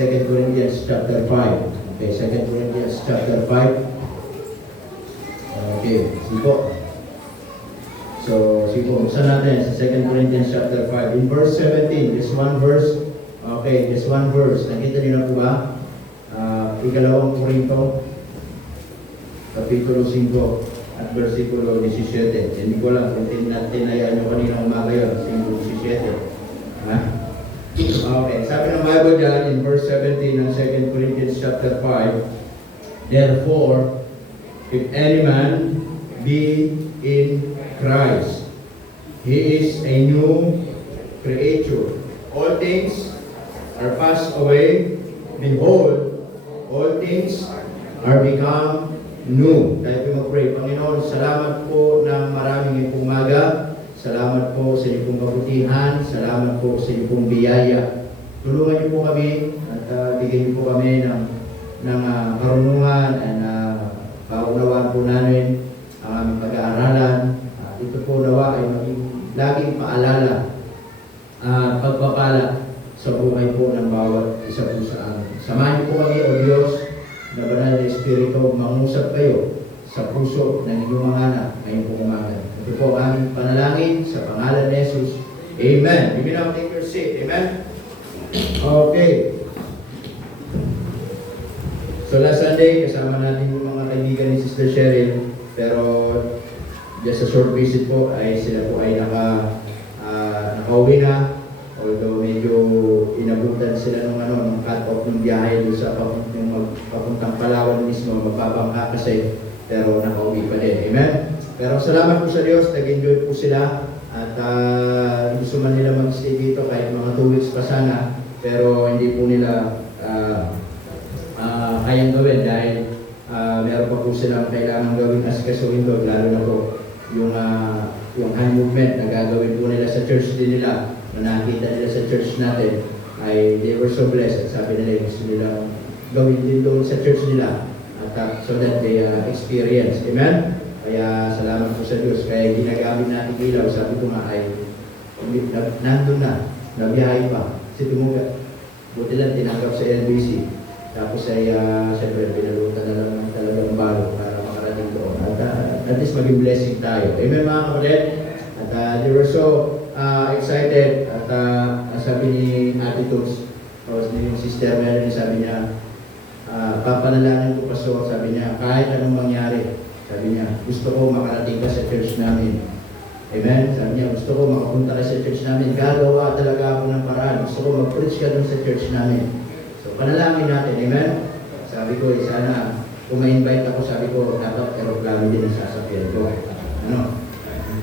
2 Corinthians chapter 5. Okay, 2 Corinthians chapter 5. Okay, sipo. So, sipo, buksan natin sa 2 Corinthians chapter 5. In verse 17, just one verse. Okay, just one verse. Nakita niyo na po ba? Ikalawang Korinto, kapitulo 5, at versikulo 17. Hindi ko lang kung tinayaan nyo kanina umaga yun, 5:17. Ha? Okay, sabi ng Bible dyan, in verse 17 ng 2 Corinthians chapter 5, therefore, if any man be in Christ, he is a new creature. All things are passed away. Behold, all things are become new. Tayo po mag-pray. Panginoon, salamat po ng maraming umaga. Salamat po sa inyong pong kabutihan. Salamat po sa inyong pong biyaya. Tulungan niyo po kami at bigyan niyo po kami ng karunungan at paunawaan po namin ang aming pag-aaralan. Ito po nawa ay maging laging paalala, pagpapala sa buhay po ng bawat isa po sa amin. Samahan niyo po kami, O Diyos, na banal na Espiritu, mangusap kayo sa puso ng inyong mga anak ngayong pong umaga. Ito po ang aming panalangin sa pangalan ni Jesus. Amen. You may now take your seat. Amen? Okay. So last Sunday, kasama natin yung mga kaibigan ni Sister Cheryl, pero just a short visit po, ay sila po ay nakauwi na. Although medyo inabutan sila nung cut-off ng biyahe doon sa papuntang Palawan mismo, magbabangka kasi, pero nakauwi pa din. Amen? Pero salamat po sa Diyos, nag-enjoy po sila at gusto man nila mag-stay dito kahit mga 2 weeks pa sana, pero hindi po nila kayang gawin dahil meron pa po silang kailangan gawin as kasuhin doon, lalo na po yung hand movement na gagawin po nila sa church din nila. Na nakita nila sa church natin ay they were so blessed at sabi nila gusto nila gawin din doon sa church nila at so that they experience. Amen? Kaya salamat po sa Diyos. Kaya ginagamit natin ilaw, sabi ko nga ay nandun na, nabiyahe pa. Kasi tumugat. Buti lang tinanggap sa LBC. Tapos ay siyempre pinalutan na lang ng talagang balo para makarating doon. At least maging blessing tayo. Amen mga kapatid? At they were so excited at sabi ni Ate Toots, tapos yung sister Melanie, sabi niya, papanalangin ko Pastor, sabi niya, kahit anong mangyari, sabi niya, gusto ko makarating ka sa church namin. Amen? Sabi niya, gusto ko makapunta ka sa church namin, gagawa talaga ako ng paraan, gusto ko mag-preach ka dun sa church namin. So panalangin natin, amen? Sabi ko, sana, kung ma-invite ako, sabi ko, dapat aeroplano din ang sasakyan ko. Ano?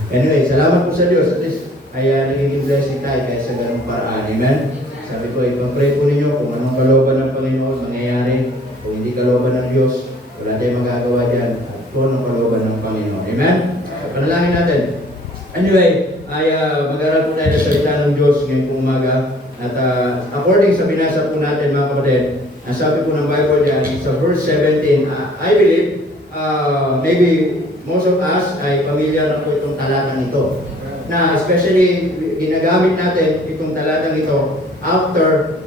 Anyway, salamat po sa Diyos, at least, ay nagiging blessing tayo kahit sa ganung paraan. Amen? Sabi ko, ipag-pray po ninyo kung anong kalooban ng Panginoon mangyayari. Kung hindi kalooban ng Diyos, wala tayong magagawa dyan. At kung anong kalooban ng Panginoon. Amen? So, panalangin natin. Anyway, ay mag-aral po tayo sa salita ng Diyos ngayong pong umaga. At according sa binasa po natin mga kapatid, ang sabi po ng Bible dyan, sa verse 17, I believe, maybe most of us ay familiar na po itong talatang ito. Na especially ginagamit natin itong talatang ito after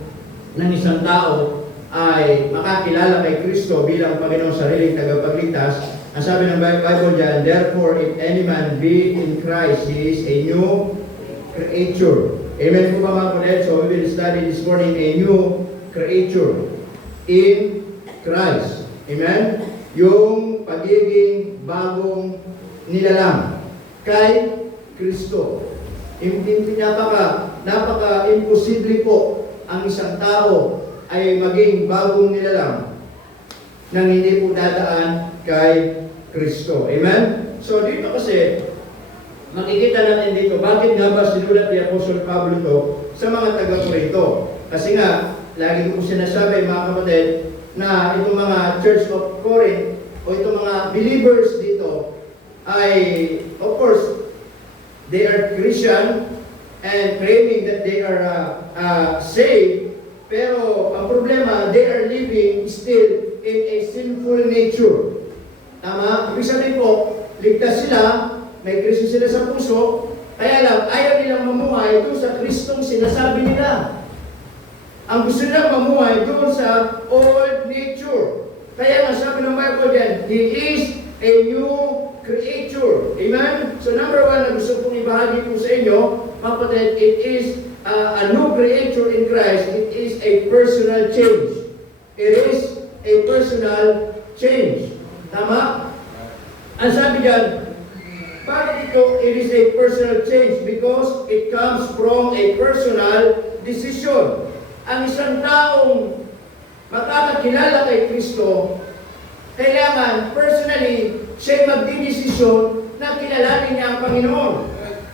ng isang tao ay makakilala kay Kristo bilang Panginoong sariling tagapagligtas. Ang sabi ng Bible dyan, therefore if any man be in Christ, he is a new creature. Amen po ba mga kapatid? So we will study this morning a new creature in Christ. Amen? Yung pagiging bagong nilalang kay Kristo. Napaka-imposible po ang isang tao ay maging bagong nilalang nang hindi po dadaan kay Kristo. Amen? So dito kasi, makikita natin dito, bakit nga ba sinulat ni Apostol Pablo ito sa mga taga-Corinto? Kasi nga, lagi ko po sinasabi mga kapatid, na itong mga Church of Corinth o itong mga believers dito ay, of course, they are Christian and claiming that they are saved, pero ang problema, they are living still in a sinful nature. Tama? Ibig sabihin po, ligtas sila, may Kristo sila sa puso, kaya lang, ayaw nilang mamuhay doon sa Kristong sinasabi nila. Ang gusto nilang mamuhay doon sa old nature. Kaya nga sabi ng Bible dyan, He is a new creature. Amen? So number one na gusto kong ibahagi po sa inyo, kapatid, it is a new creature in Christ. It is a personal change. It is a personal change. Tama? Ang sabi dyan, bakit ito, it is a personal change? Because it comes from a personal decision. Ang isang taong makakakilala kay Kristo, kailangan personally siya magdidesisyon na kilalanin niya ang Panginoon.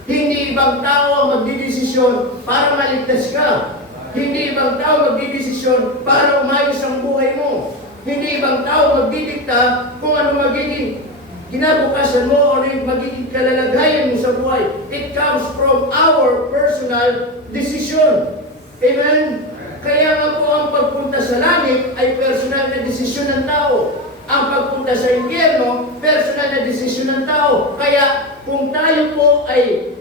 Hindi ibang tao ang magdidesisyon para maligtas ka. Hindi ibang tao magdidesisyon para umayos ang buhay mo. Hindi ibang tao magdidikta kung ano magiging kinabukasan mo o ano yung magiging kalalagayan mo sa buhay. It comes from our personal decision. Amen? Kaya nga po ang pagpunta sa langit ay personal na desisyon ng tao. Ang pagpunta sa impyerno, personal na desisyon ng tao. Kaya kung tayo po ay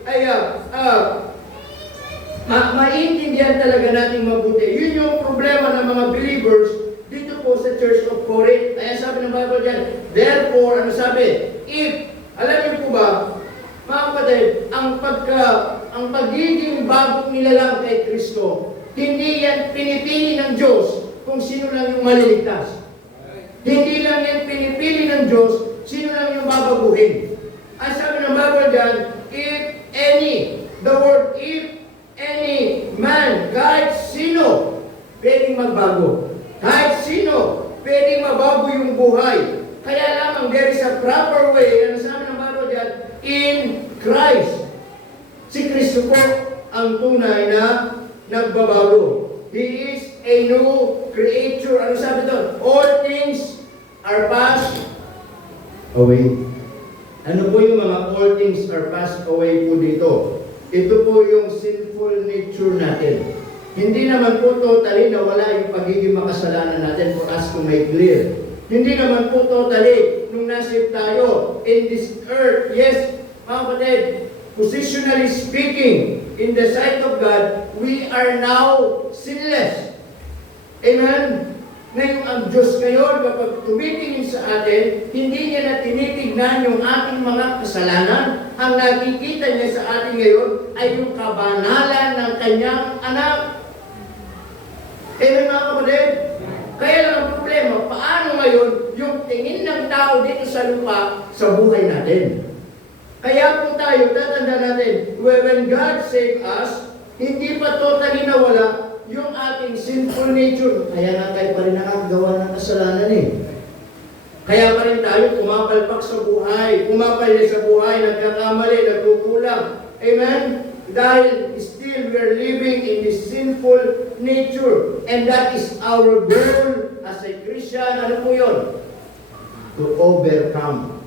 maintindihan talaga natin mabuti. Yun yung problema ng mga believers dito po sa Church of Corinth. Kaya sabi ng Bible dyan, therefore, ano sabi? If, alam niyo po ba, mga kapatid, ang pagiging bagong nilalang kay Kristo, hindi yan pinipili ng Diyos kung sino lang yung maliligtas. Hindi lang yan pinipili ng Diyos sino lang yung babaguhin. Ang sabi ng Bible dyan, if any, the word if any man, kahit sino, pwedeng magbago. Kahit sino, pwedeng mabago yung buhay. Kaya lamang there is a proper way, ano sabi ng Bible dyan, in Christ. Si Kristo po ang tunay na nagbabago. He is a new creature. Ano sabi doon? All things are passed away. Ano po yung mga all things are passed away po dito? Ito po yung sinful nature natin. Hindi naman po totally na wala yung pagiging makasalanan natin for us to make clear. Hindi naman po totally nung nasip tayo in this earth. Yes, mga kapatid, positionally speaking, in the sight of God, we are now sinless. Amen? Ngayon, ang Diyos ngayon, kapag tumitingin sa atin, hindi niya na tinitignan yung ating mga kasalanan. Ang nakikita niya sa atin ngayon ay yung kabanalan ng kanyang anak. Amen, mga kapatid? Kaya lang ang problema, paano ngayon yung tingin ng tao dito sa lupa sa buhay natin? Kaya po tayo, tatanda natin, when God saved us, hindi pa totally nawala yung ating sinful nature. Kaya nga tayo pa rin nakagawa ng kasalanan eh. Kaya pa rin tayo pumapalpak sa buhay, pumapalya sa buhay, nagkakamali, nagkukulang. Amen? Dahil still we are living in this sinful nature. And that is our goal as a Christian. Ano po yun? To overcome.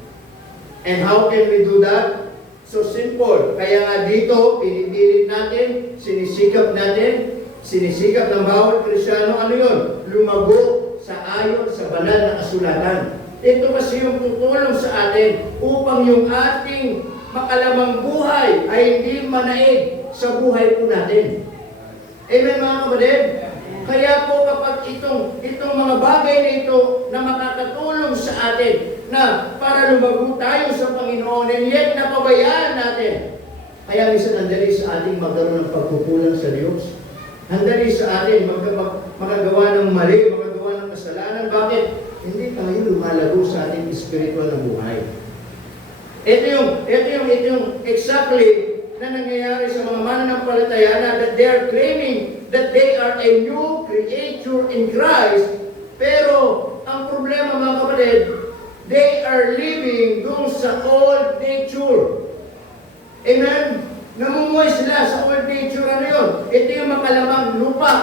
And how can we do that? So simple. Kaya nga dito, pinipilit natin, sinisikap ng bawat Kristyano, ano yun? Lumago sa ayon sa banal na kasulatan. Ito kasi yung tutulong sa atin upang yung ating makalamang buhay ay hindi manaig sa buhay po natin. Amen, mga kapatid? Kaya po kapag itong mga bagay na ito na makakatulong sa atin na para lumago tayo sa Panginoon and yet napabayaan natin. Kaya minsan andali sa ating magkaroon ng pagkukulang sa Diyos. Andali sa atin makagawa ng mali, makagawa ng kasalanan. Bakit? Hindi tayo lumalago sa ating spiritual na buhay. Ito yung exactly na nangyayari sa mga mananampalataya na that they are claiming that they are a new creature in Christ. Pero ang problema, mga kapatid, they are living doon sa old nature. Amen? Namumuhay sila sa old nature. Ano yun? Ito yung makalamang lupa,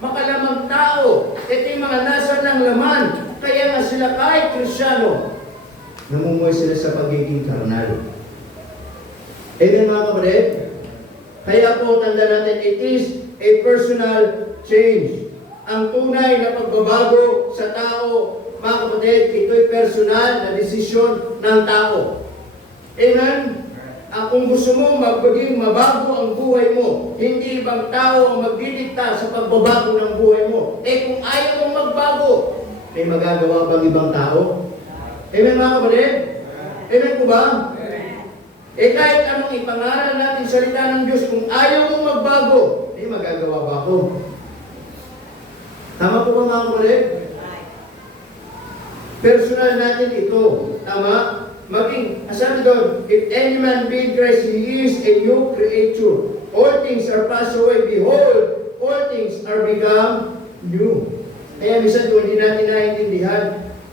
makalamang tao. Ito yung mga nasa ng laman. Kaya nga sila kahit Kristyano, namumuhay sila sa pagiging karnal. Amen, mga kapatid? Kaya po, tanda natin, it is a personal change. Ang tunay na pagbabago sa tao, mga kapatid, ito'y personal na desisyon ng tao. Amen? kung gusto mo magiging mabago ang buhay mo, hindi ibang tao ang magdidikta sa pagbabago ng buhay mo. Kung ayaw mong magbago, may magagawa bang ibang tao? Amen mga kapatid? Amen po ba? Kahit anong ipangaral natin salita ng Diyos, kung ayaw mong magbago, magagawa ba ako? Tama po ba mga kapatid? Personal natin ito. Tama? Sabi doon, if any man be in Christ, he is a new creature. All things are passed away. Behold, all things are become new. Kaya minsan kung hindi natin naiintindihan,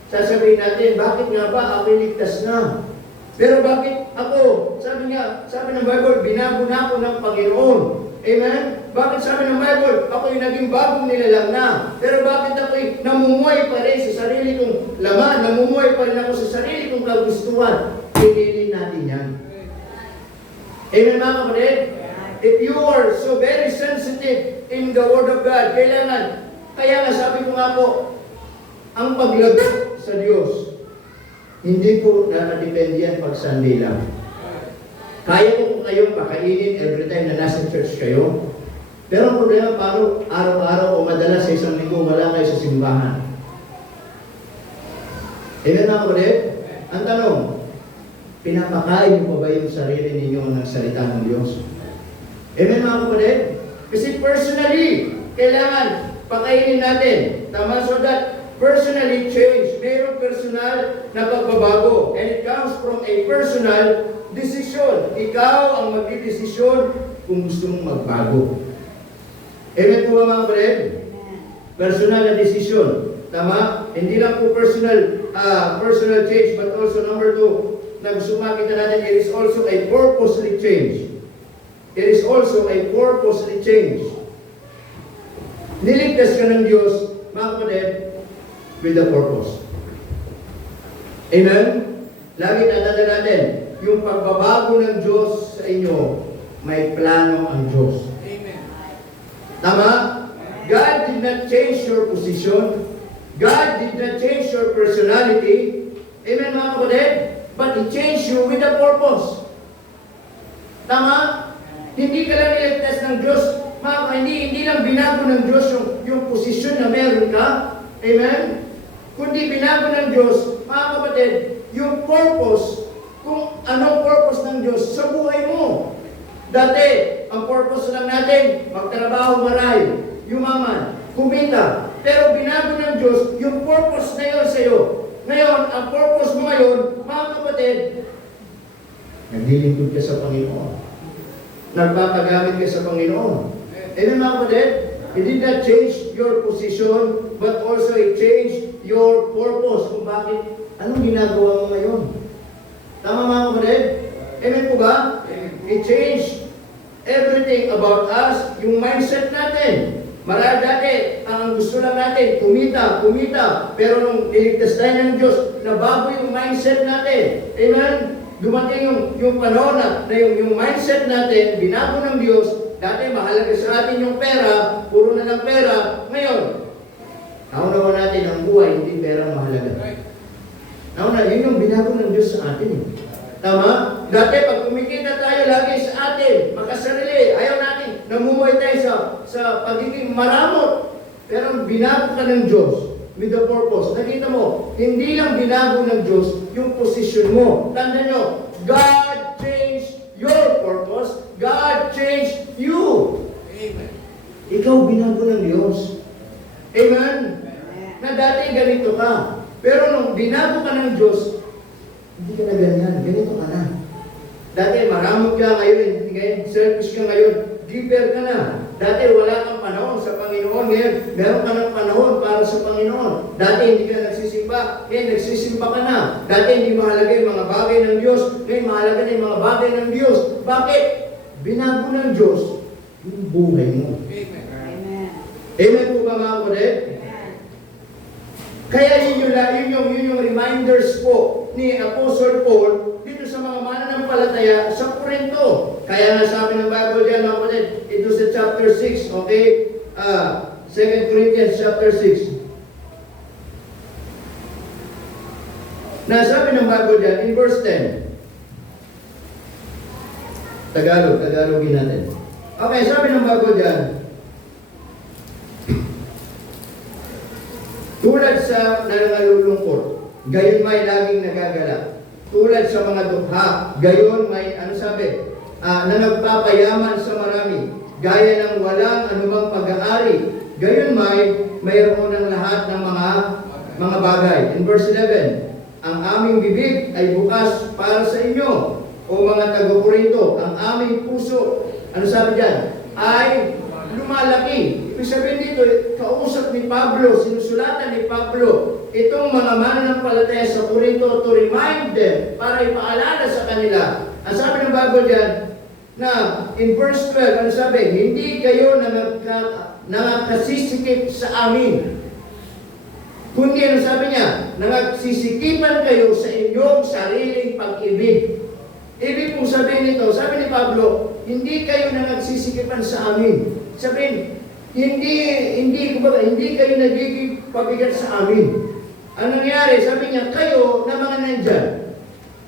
sasabihin natin, bakit nga ba ako'y ligtas na? Pero bakit ako? Sabi ng Bible, binago na ako ng Panginoon. Amen? Bakit sabi ng Bible, ako'y naging bagong nilalang na? Pero bakit ako'y namumuhay pa rin sa sarili kong laman? Namumuhay pa rin ako sa sarili kong kagustuhan? Pinili natin yan. Amen mga kapatid? If you are so very sensitive in the Word of God, kaya nga sabi ko nga po, ang paglagot sa Diyos, hindi po nakadepende yan pag Sunday lang. Kaya ko po kayong pakainin every time na nasa church kayo. Pero ang problema, paano araw-araw o madalas sa isang linggo wala kayo sa simbahan? Amen mga kapatid? Ang tanong, pinapakain niyo pa ba yung sarili ninyo ng salita ng Diyos? Amen mga kapatid? Kasi personally, kailangan pakainin natin. Tama? So that personally change. Mayroong personal na pagbabago. And it comes from a personal decision. Ikaw ang magdidesisyon kung gusto mong magbago. Amen po ba mga kapatid? Personal na decision. Tama? Hindi lang po personal change, but also number 2, na gusto makita natin, it is also a purposely change. It is also a purposely change. Niligtas ka ng Diyos, mga kapatid, with a purpose. Amen? Lagi natanda natin, yung pagbabago ng Diyos sa inyo, may plano ang Diyos. Amen. Tama? God did not change your position. God did not change your personality. Amen mga kapatid? But He changed you with a purpose. Tama? Hindi ka lang niligtas ng Diyos. Hindi lang binago ng Diyos yung posisyon na meron ka. Amen? Kundi binago ng Diyos, mga kapatid, yung purpose, kung anong purpose ng Diyos sa buhay mo. Dati, ang purpose lang natin, magtrabaho maray, yumaman, kumita. Pero binago ng Diyos, yung purpose na yun sa'yo. Ngayon, ang purpose mo ngayon, mga kapatid, naglilingkod ka sa Panginoon. Nagpapagamit ka sa Panginoon. Amen mga kapatid? He did not change your position, but also He changed your purpose. Kung bakit, anong ginagawa mo ngayon? Tama mga kapatid? Amen po ba? He changed everything about us, yung mindset natin. Marahil dati, ang gusto lang natin, kumita. Pero nung niligtas tayo ng Diyos, nabago yung mindset natin. Amen? Dumating yung panahon na yung mindset natin, binago ng Diyos. Dati mahalaga sa atin yung pera, puro na lang pera. Ngayon, naunawa natin ang buhay, hindi pera mahalaga. Yun yung binago ng Diyos sa atin. Tama? Dati pag kumikita tayo lagi sa atin, makasarili, ayaw natin, namumuhay tayo sa pagiging maramot. Pero binago ka ng Diyos with the purpose. Nakita mo, hindi lang binago ng Diyos yung posisyon mo. Tanda nyo, God changed your purpose. God changed you. Amen. Ikaw binago ng Diyos. Amen? Na dati ganito ka. Pero nung binago ka ng Diyos, hindi ka na ganyan. Ganito ka na. Dati maramot ka ngayon, selfish ka ngayon, giver ka na. Dati wala kang panahon sa Panginoon. Ngayon, meron ka ng panahon para sa Panginoon. Dati hindi ka nagsisimba. Ngayon, nagsisimba ka na. Dati hindi mahalaga yung mga bagay ng Diyos. Ngayon, mahalaga na yung mga bagay ng Diyos. Bakit? Binago ng Diyos yung buhay mo. Amen. Amen po ba mga kapatid? Kaya yun yung reminders po ni Apostle Paul dito sa mga mananampalataya sa Corinto. Kaya nga sabi ng Bible dyan, mga kapatid, ito sa chapter 6, okay? 2 Corinthians chapter 6. Nasabi ng Bible dyan, in verse 10, Tagalogin natin. Okay, sabi ng Bible dyan, tulad sa nangalulungkot, gayon may laging nagagala. Tulad sa mga dukha, gayon may, na nagpapayaman sa marami, gaya ng walang anumang pag-aari. Gayon mayroon ng lahat ng mga bagay. In verse 11, ang aming bibig ay bukas para sa inyo, o mga taga-Korinto, ang aming puso, sabi dyan, ay lumalaki. Ibig sabihin dito, kausap ni Pablo, sinusulatan ni Pablo, itong mga mananampalataya sa Korinto to remind them, para ipaalala sa kanila. Ang sabi ng Bible dyan, na in verse 12, sabi, hindi kayo nakasisikip sa amin. Kundi, sabi niya, nagsisikipan kayo sa inyong sariling pag-ibig. Ibig pong sabihin nito, sabi ni Pablo, hindi kayo nagsisikipan sa amin. Sabihin, hindi kayo nagiging pabigat sa amin. Ang nangyari, sabi niya, kayo na mga nandyan,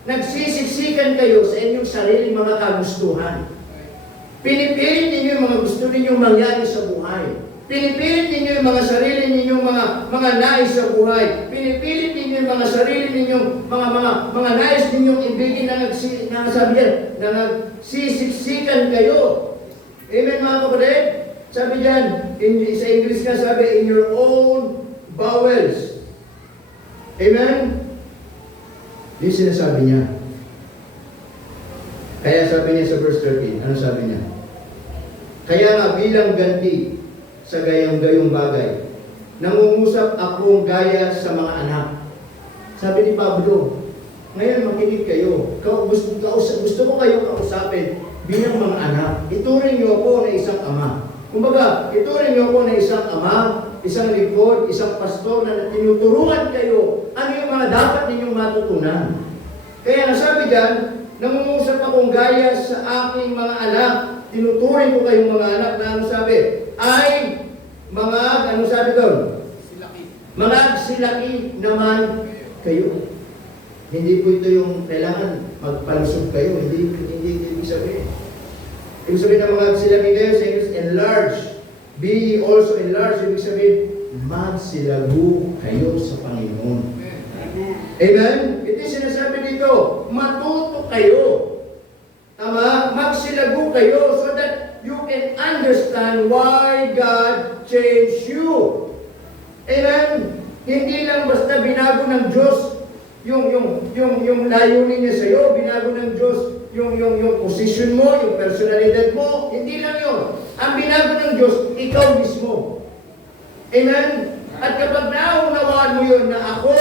nagsisiksikan kayo sa inyong sariling mga kagustuhan. Pinipilit ninyo yung mga gusto ninyong mangyari sa buhay. Pinipilit ninyo yung mga sarili ninyong mga nais sa buhay. Pinipilit ninyo yung mga sarili ninyong mga nais ninyong ibigin na nagsisiksikan kayo. Amen, mga kapatid? Sabi dyan, sa English nga sabi, in your own bowels. Amen? Yung sinasabi niya. Kaya sabi niya sa verse 13, ano sabi niya? Kaya nga bilang ganti sa gayong bagay, nangungusap akong gaya sa mga anak. Sabi ni Pablo, ngayon makinig kayo. Gusto ko kayo kausapin bilang mga anak. Ituring niyo ako na isang ama. Kumbaga, ituring niyo ako na isang ama, isang lingkod, isang pastor na tinuturuan kayo ano yung mga dapat ninyong matutunan. Kaya nasabi dyan, nangungusap akong gaya sa aking mga anak. Tinuturing ko kayong mga anak na ay mga, mga silaki naman kayo. Hindi po ito yung kailangan magpalusog kayo. Hindi ibig sabihin. Ibig sabihin ng mga silaki kayo sa English, enlarge. Be also enlarged. Ibig sabihin, magsilago kayo sa Panginoon. Amen? Ito yung sinasabi dito, matuto kayo. Tama? Magsilago kayo so that you can understand why God changed you. Amen? Hindi lang basta binago ng Diyos yung layunin niya sa iyo, binago ng Diyos yung position mo, yung personalidad mo, hindi lang yun. Ang binago ng Diyos, ikaw mismo. Amen? At kapag naunawaan mo yun na ako,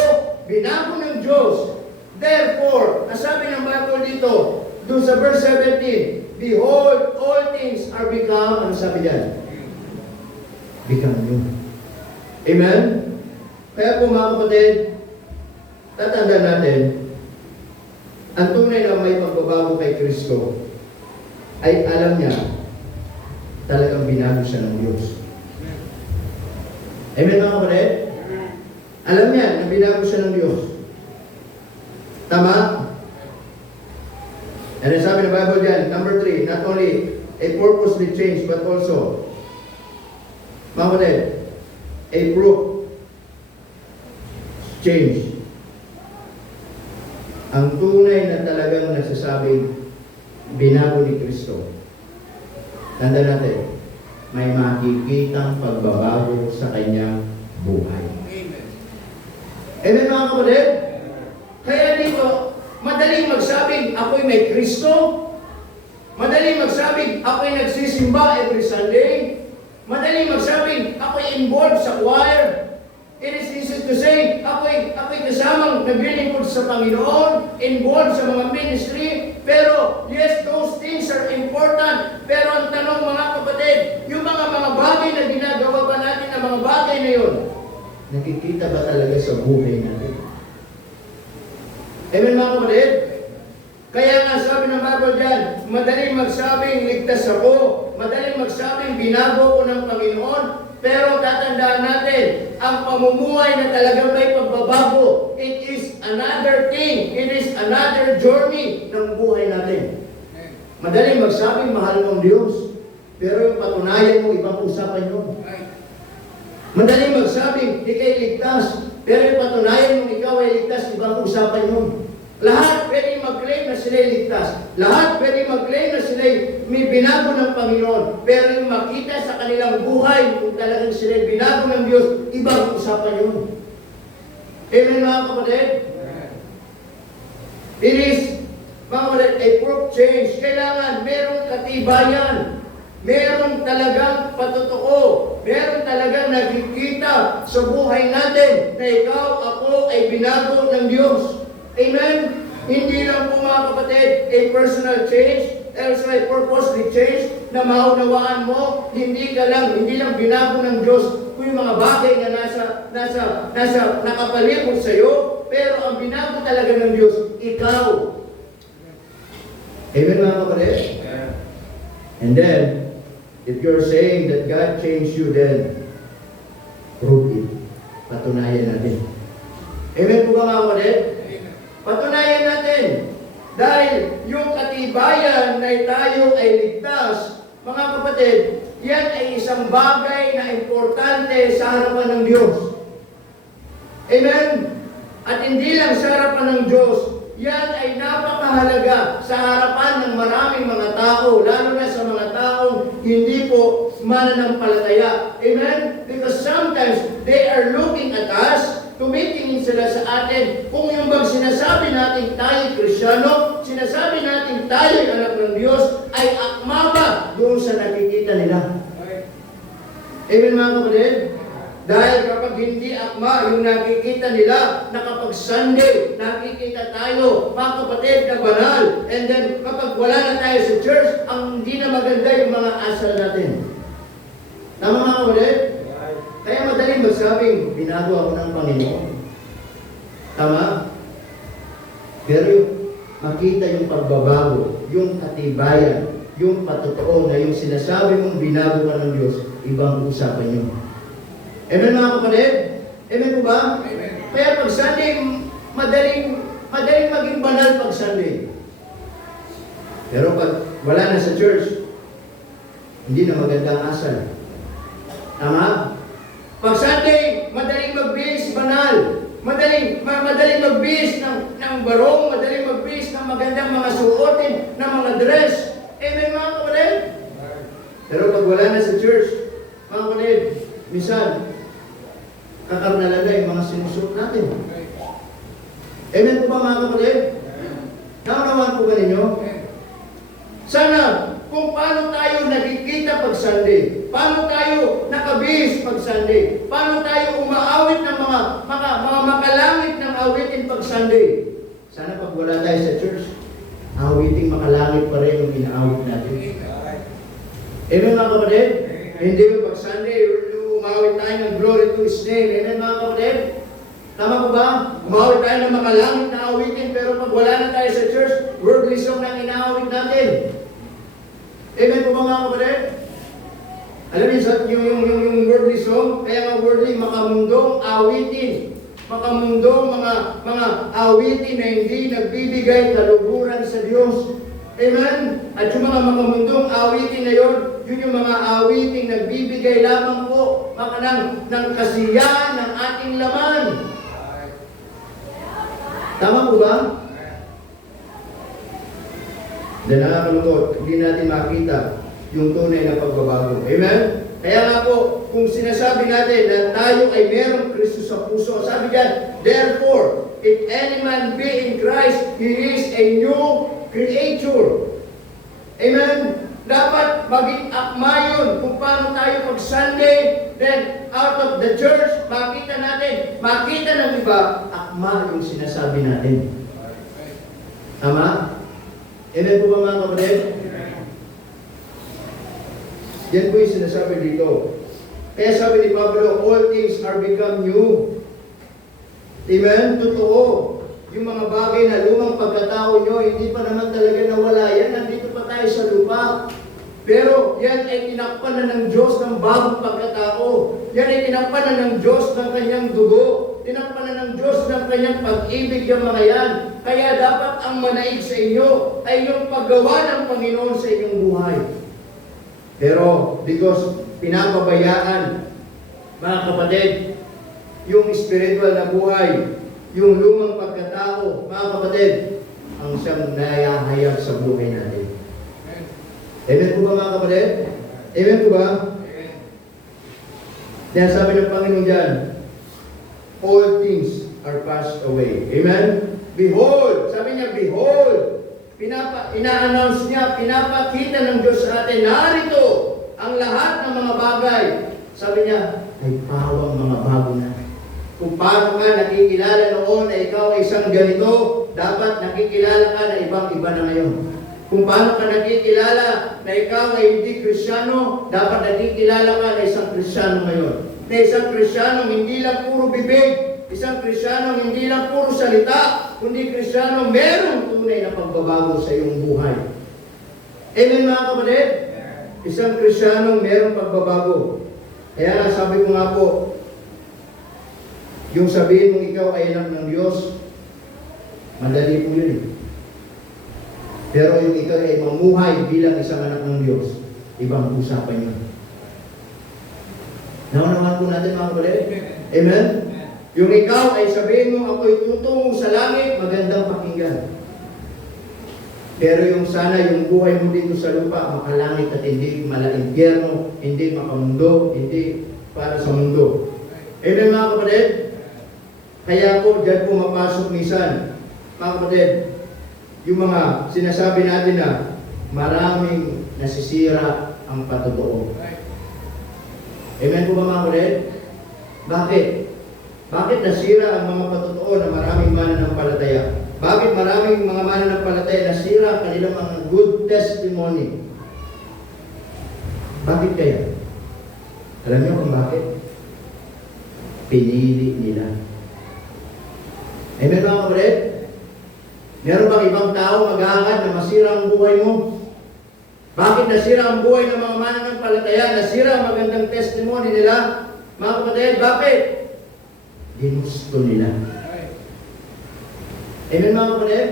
binago ng Diyos, therefore, nasabi ng Bible dito, doon sa verse 17, behold, all things are become, ano sabi dyan? Become new. Amen? Kaya po mga kapatid, tatandaan natin, ang tunay na may pagbabago kay Kristo ay alam niya talagang binago siya ng Diyos. Amen mga kapatid? Alam niya na binago siya ng Diyos. Tama? And then sabi ng Bible dyan, number 3, not only a purposely change, but also, mga kapatid, a proof change. Ang tunay na talagang nasasabing binago ni Kristo. Tanda natin, may makikitang pagbabago sa kanyang buhay. Amen mga kapatid? Kaya dito, madaling magsabing ako'y may Kristo. Madaling magsabing ako'y nagsisimba every Sunday. Madaling magsabing ako'y involved sa choir. It is easy to say, ako'y kasamang naglilingkod sa Panginoon, involved sa mga ministry, pero yes, those things are important. Pero ang tanong mga kapatid, yung mga bagay na ginagawa ba natin na mga bagay na yun, nakikita ba talaga sa buhay natin? Amen mga kapatid? Kaya nga sabi ng Bible dyan, madaling magsabing ligtas ako, madaling magsabing binago ko ng Panginoon, pero tatandaan natin, ang pamumuhay na talagang may pagbabago, it is another thing, it is another journey ng buhay natin. Madaling magsabing mahal mo ang Diyos, pero yung patunayan mo, ibang usapan nyo. Madaling magsabing ikay ligtas, pero yung patunayan mo ikaw ay ligtas, ibang usapan nyo. Lahat pwede mag-claim na sila'y ligtas. Lahat pwede mag-claim na sila'y may binago ng Panginoon. Pero yung makita sa kanilang buhay, kung talagang sila'y binago ng Diyos, ibang usapan yun. Amen mga kapatid? It is, mga kapatid, a proof change. Kailangan merong katibayan. Merong talagang patotoo. Meron talagang nakikita sa buhay natin na ikaw, ako ay binago ng Diyos. Amen? Hindi lang po mga kapatid, a personal change, also a purposely change, na maunawaan mo, hindi lang binago ng Diyos kung yung mga bagay na nasa nakapalibot sa iyo, pero ang binago talaga ng Diyos, ikaw. Amen mga kapatid? And then, if you're saying that God changed you, then prove it. Patunayan natin. Amen po ba mga kapatid? Patunayan natin. Dahil yung katibayan na tayo ay ligtas, mga kapatid, yan ay isang bagay na importante sa harapan ng Diyos. Amen? At hindi lang sa harapan ng Diyos, yan ay napakahalaga sa harapan ng maraming mga tao, lalo na sa mga taong hindi po mananampalataya. Amen? Because sometimes they are looking at us, tumitingin sila sa atin. Kung yung bang sinasabi natin tayo Kristyano, sinasabi natin tayo anak ng Diyos, ay akma ba doon sa nakikita nila? Amen mga kapatid? Dahil kapag hindi akma yung nakikita nila, na kapag Sunday, nakikita tayo, mga kapatid, na banal. And then, kapag wala na tayo sa church, ang hindi na maganda yung mga asal natin. Tama mga kapatid? Kaya madaling magsabing, binago ako ng Panginoon. Tama? Pero makita yung pagbabago, yung katibayan, yung patotoo na yung sinasabi mong binago ka ng Diyos, ibang usapan nyo. Amen mga kapatid? Amen po ba? Amen. Kaya pag Sunday, madaling maging banal pag Sunday. Pero pag wala na sa church, hindi na magandang asal. Tama? Pag Sunday, madaling magbihis banal. Madaling magbihis ng barong, madaling magbihis ng magandang mga suotin, ng mga dress. Amen mga kapatid? Pero pag wala na sa church, mga kapatid, minsan, kakarnalala yung mga sinusuot natin. Amen po ba mga kapatid? Naunawaan po ba ninyo? Sana, kung paano tayo nakikita pag Sunday, paano tayo nakabihis pag Sunday, paano tayo umaawit ng mga makalangit ng awitin pag Sunday. Sana pag wala tayo sa church, awiting makalangit pa rin yung inaawit natin. Amen mga kapatid? Hindi mo pag Sunday, umawit tayo ng glory to His name. Amen mga kapatid? Tama po ba? Umawit tayo ng makalangit na awitin, pero pag wala na tayo sa church, worldly song na inaawit natin. Amen po ba mga kapatid? Alam niyo, yung worldly song, kaya nga worldly, makamundong awitin. Makamundong mga awitin na hindi nagbibigay kaluguran sa Diyos. Amen? At yung mga makamundong awitin na yun, yun yung mga awitin nagbibigay lamang po ng kasiyahan ng ating laman. Tama po ba? Dahil nakakalungkot, hindi natin makita yung tunay na pagbabago. Amen? Kaya nga po, kung sinasabi natin na tayo ay merong Kristo sa puso, sabi diyan, therefore, if any man be in Christ, he is a new creature. Amen? Dapat maging akma yun kung paano tayo pag Sunday, then out of the church, makita ng iba, akma yung sinasabi natin. Tama? Amen po ba mga kapatid? Yan po yung sinasabi dito. Kaya sabi ni Pablo, all things are become new. Amen? Totoo. Yung mga bagay na lumang pagkatao nyo, hindi pa naman talaga nawala yan. Nandito pa tayo sa lupa. Pero yan ay tinakpan na ng Diyos ng bagong pagkatao. Yan ay tinakpan na ng Diyos ng kanyang dugo. tinakpan na ng Diyos ng kanyang pag-ibig yung mga yan. Kaya dapat ang manaig sa inyo ay yung paggawa ng Panginoon sa inyong buhay. Pero because pinapabayaan, mga kapatid, yung spiritual na buhay, yung lumang pagkatao, mga kapatid, ang siyang nayahayag sa buhay natin. Amen po ba, mga kapatid? Amen po ba? Kaya sabi ng Panginoon dyan, all things are passed away. Amen? Behold! Sabi niya, behold! Ina-announce niya, pinapakita ng Diyos sa atin, narito ang lahat ng mga bagay. Sabi niya, ay pawang mga bago na. Kung paano ka nakikilala noon na ikaw ay isang ganito, dapat nakikilala ka na ibang-iba na ngayon. Kung paano ka nakikilala na ikaw ay hindi Kristyano, dapat nakikilala ka na isang Kristyano ngayon. Na isang Kristyano hindi lang puro bibig, isang Kristyano hindi lang puro salita, kundi Kristyano merong tunay na pagbabago sa iyong buhay. Amen, mga kapatid? Isang Kristyano merong pagbabago. Kaya nga sabi ko nga po, yung sabihin mong ikaw ay anak ng Diyos, madali po yun eh. Pero yung ikaw ay mamuhay bilang isang anak ng Diyos, ibang usapan yun. Naunawan po natin, mga kapatid? Amen? Yung ikaw ay sabihin mo, ako'y tutungo sa langit, magandang pakinggan. Pero yung sana, yung buhay mo dito sa lupa, makalangit at hindi malaimpyerno, hindi makamundo, hindi para sa mundo. Amen, mga kapatid? Kaya po, dyan po mapasok minsan, mga kapatid, yung mga sinasabi natin na maraming nasisira ang patotoo. Amen po ba, mga kapatid? Bakit? Bakit nasira ang mga patotoo na maraming mananampalataya? Bakit maraming mga mananampalataya nasira ang kanilang mga good testimony? Bakit kaya? Alam niyo kung bakit? Pinili nila. Amen mga kapatid? Meron bang ibang tao maghahangad na masira ang buhay mo? Bakit nasira ang buhay ng mga mananampalataya? Nasira ang magandang testimony nila? Mga kapatid, bakit? Ginusto nila. Amen mga kapatid?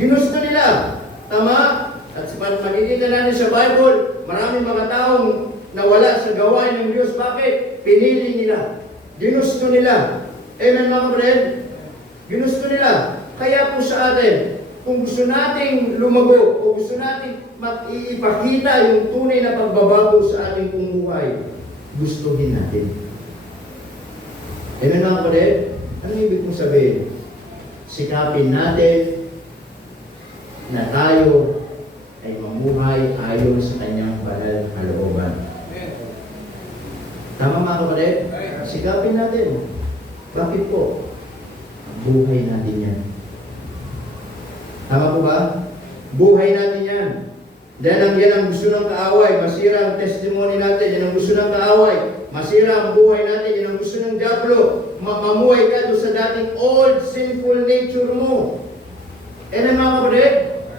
Ginusto nila. Tama? At makikita natin sa Bible, maraming mga taong nawala sa gawain ng Diyos. Bakit? Pinili nila. Ginusto nila. Amen mga kapatid? Ginusto nila. Kaya po sa atin, kung gusto nating lumago, kung gusto nating ipakita yung tunay na pagbabago sa ating buhay, gustuhin natin. Amen mga kapatid? Ano ibig kong sabihin? Sikapin natin na tayo ay mamuhay ayon sa kanyang banal na kalooban. Tama mga kapatid? Sikapin natin. Bakit po? Buhay natin yan. Tama po ba? Buhay natin yan. Dahil yan ang gusto ng kaaway, masira ang testimony natin. Yan ang gusto ng kaaway, masira ang buhay natin. Yan ang gusto ng diablo, mamuhay ka doon sa dating old sinful nature mo. Mga kapatid,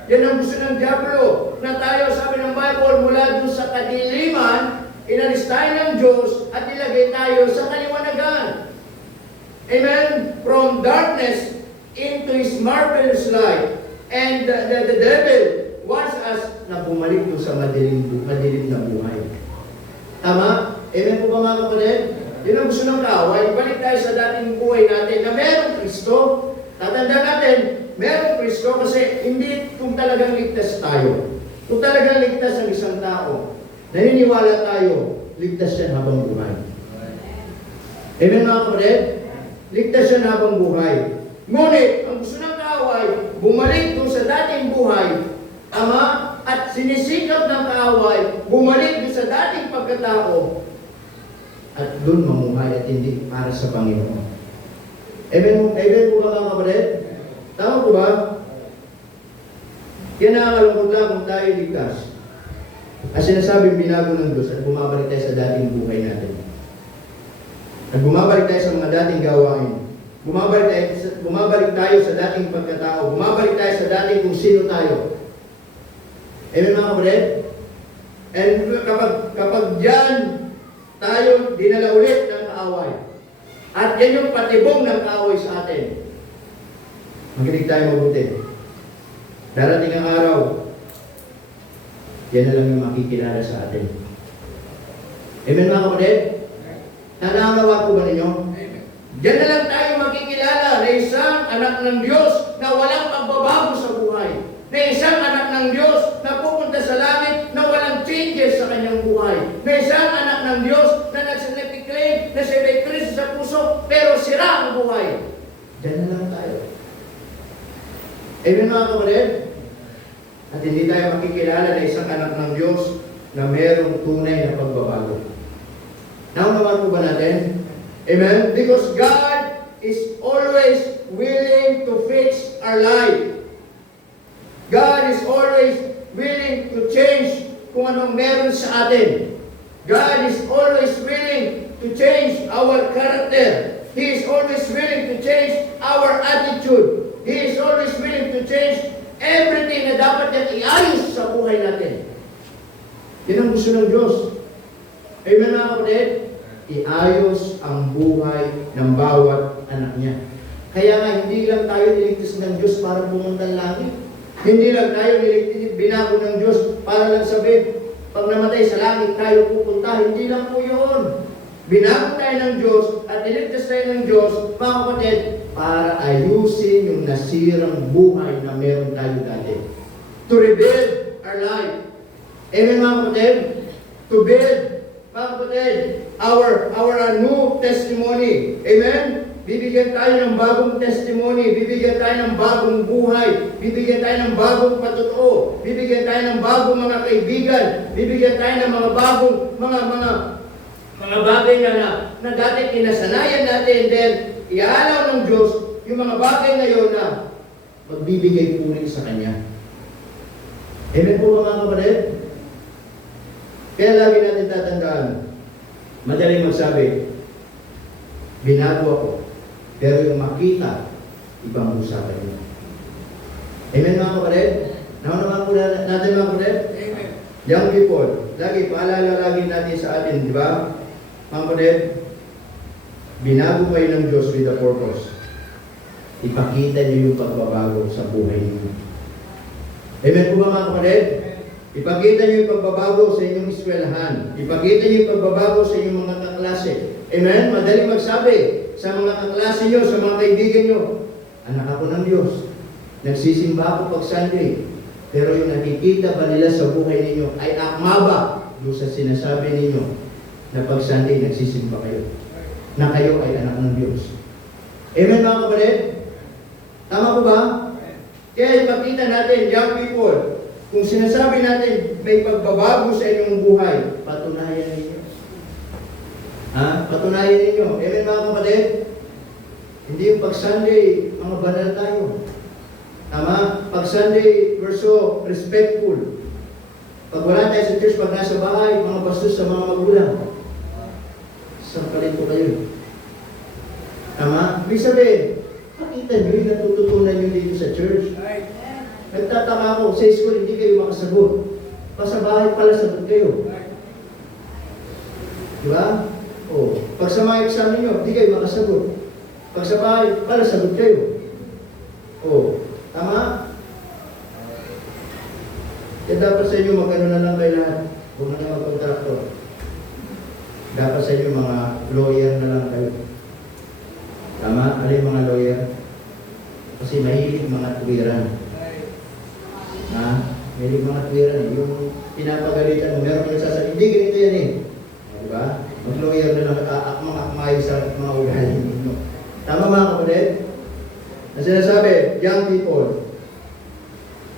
yan ang gusto ng diablo, na tayo, sabi ng Bible, mula doon sa kadiliman, inalis tayo ng Diyos at ilagay tayo sa kaliwanagan. Amen? From darkness into His marvelous light. And the devil wants us na bumalik doon sa madilim na buhay. Tama? Amen po ba mga kapatid? Yun ang gusto ng kaaway. Balik tayo sa dating buhay natin na merong Kristo. Tatanda natin, merong Kristo kasi hindi kung talagang ligtas tayo. Kung talagang ligtas ang isang tao, naniniwala tayo, ligtas siya habang buhay. Amen mga kapatid? Ligtas siya habang buhay. Ngunit, ang gusto ng kaaway, bumalik doon sa dating buhay, ama, at sinisikap ng kaaway, bumalik doon sa dating pagkatao, at doon mamuhay at hindi para sa Panginoon. Amen po ba mga kapatid? Tama po ba? Yan ang alam lang kung tayo ligtas. At sinasabing binago ng Diyos at bumabalik tayo sa dating buhay natin. At bumabalik tayo sa mga dating gawain. Bumabalik tayo sa dating pagkatao. Bumabalik tayo sa dating kung sino tayo. Amen mga kapatid? And kapag diyan tayo dinala ulit ng kaaway, At yan yung patibong ng kaaway sa atin. Makinig tayo mabuti. Darating ang araw, yan na lang yung makikilala sa atin. Amen mga kapatid? Nananawa po ba ninyo? Diyan na lang tayo makikilala na isang anak ng Diyos na walang pagbabago sa buhay. Na isang anak ng Diyos na pupunta sa langit na walang changes sa kanyang buhay. Na isang anak ng Diyos na nagsiklaim na siya may Kristo sa puso pero sira ang buhay. Diyan na lang tayo. Amen mga kapatid? At hindi tayo makikilala na isang anak ng Diyos na mayroong tunay na pagbabago. Naunawan po ba natin? Amen? Because God is always willing to fix our life. God is always willing to change kung anong meron sa atin. God is always willing to change our character. He is always willing to change our attitude. He is always willing to change everything na dapat niyang iayos sa buhay natin. Yan ang gusto ng Diyos. Amen mga kapatid? Iayos ang buhay ng bawat anak niya. Kaya nga, hindi lang tayo niligtas ng Diyos para pumunta ng langit. Hindi lang tayo binago ng Diyos para lang sabihin, pag namatay sa langit tayo pupunta. Hindi lang po yun. Binago tayo ng Diyos at niligtas tayo ng Diyos, mga kapatid, para ayusin yung nasirang buhay na meron tayo dati. To rebuild our life. Amen mga kapatid? To build, mga kapatid, our new testimony. Amen? Bibigyan tayo ng bagong testimony, bibigyan tayo ng bagong buhay, bibigyan tayo ng bagong patotoo, bibigyan tayo ng bagong mga kaibigan, bibigyan tayo ng mga bagong mga bagay na dati kinasanayan natin, then ialaw ng Diyos yung mga bagay ngayon na magbibigay puri sa Kanya. Amen po mga kapatid? Kaya lagi natin tatandaan, madaling magsabi, binago ako. Pero yung makita, ibang usapan niyo. Amen mga kapatid? Naman po natin mga kapatid? Amen. Young people, lagi, paalala lagi natin sa atin, di ba? Mga kapatid, binago kayo ng Diyos with a purpose. Ipakita niyo yung pagbabago sa buhay niyo. Amen po ba mga kapatid? Ipakita niyo yung pagbabago sa inyong eskwelahan. Ipakita niyo yung pagbabago sa inyong mga kaklase. Amen? Madali magsabi sa mga kaklase nyo, sa mga kaibigan nyo, anak ako ng Diyos. Nagsisimba ako pag Sunday. Pero yung nakikita ba nila sa buhay ninyo ay akma ba doon sa sinasabi ninyo na pag Sunday nagsisimba kayo? Na kayo ay anak ng Diyos. Amen mga kapatid? Tama po ba? Kaya ipakita natin, young people, kung sinasabi natin may pagbabago sa inyong buhay, patunayan ninyo. Patunayan ninyo. Amen mga kapatid? Hindi yung pag Sunday, mga banal tayo. Tama? Pag Sunday, we're so respectful. Pag wala tayo sa church, pag nasa bahay, mga bastos sa mga magulang. Sampalin ko kayo. Tama? Ibig sabihin, pakita nyo yung natututunan nyo dito sa church. Nagtataka ako, sa school hindi kayo makasagot. Pag sa bahay pala sagot kayo. Diba? O, pag sa mga exam ninyo, hindi kayo makasagot. Pag sa bahay pala sagot kayo. O, tama? Kaya dapat sa inyo mag-ano na lang kayo lahat. Huwag na lang mag-contractor. Dapat sa inyo mga lawyer na lang kayo. Tama? Ano yung mga lawyer? Kasi mahilig mga tuwiran. Mahilig mga tuwiran. Yung pinapagalitan mo, meron kayo sasabihin, hindi ganito yan eh. Diba? Mag-lawyer na lang, akmayo sa mga ugali ninyo. Tama mga kapatid? Ang sinasabi, young people,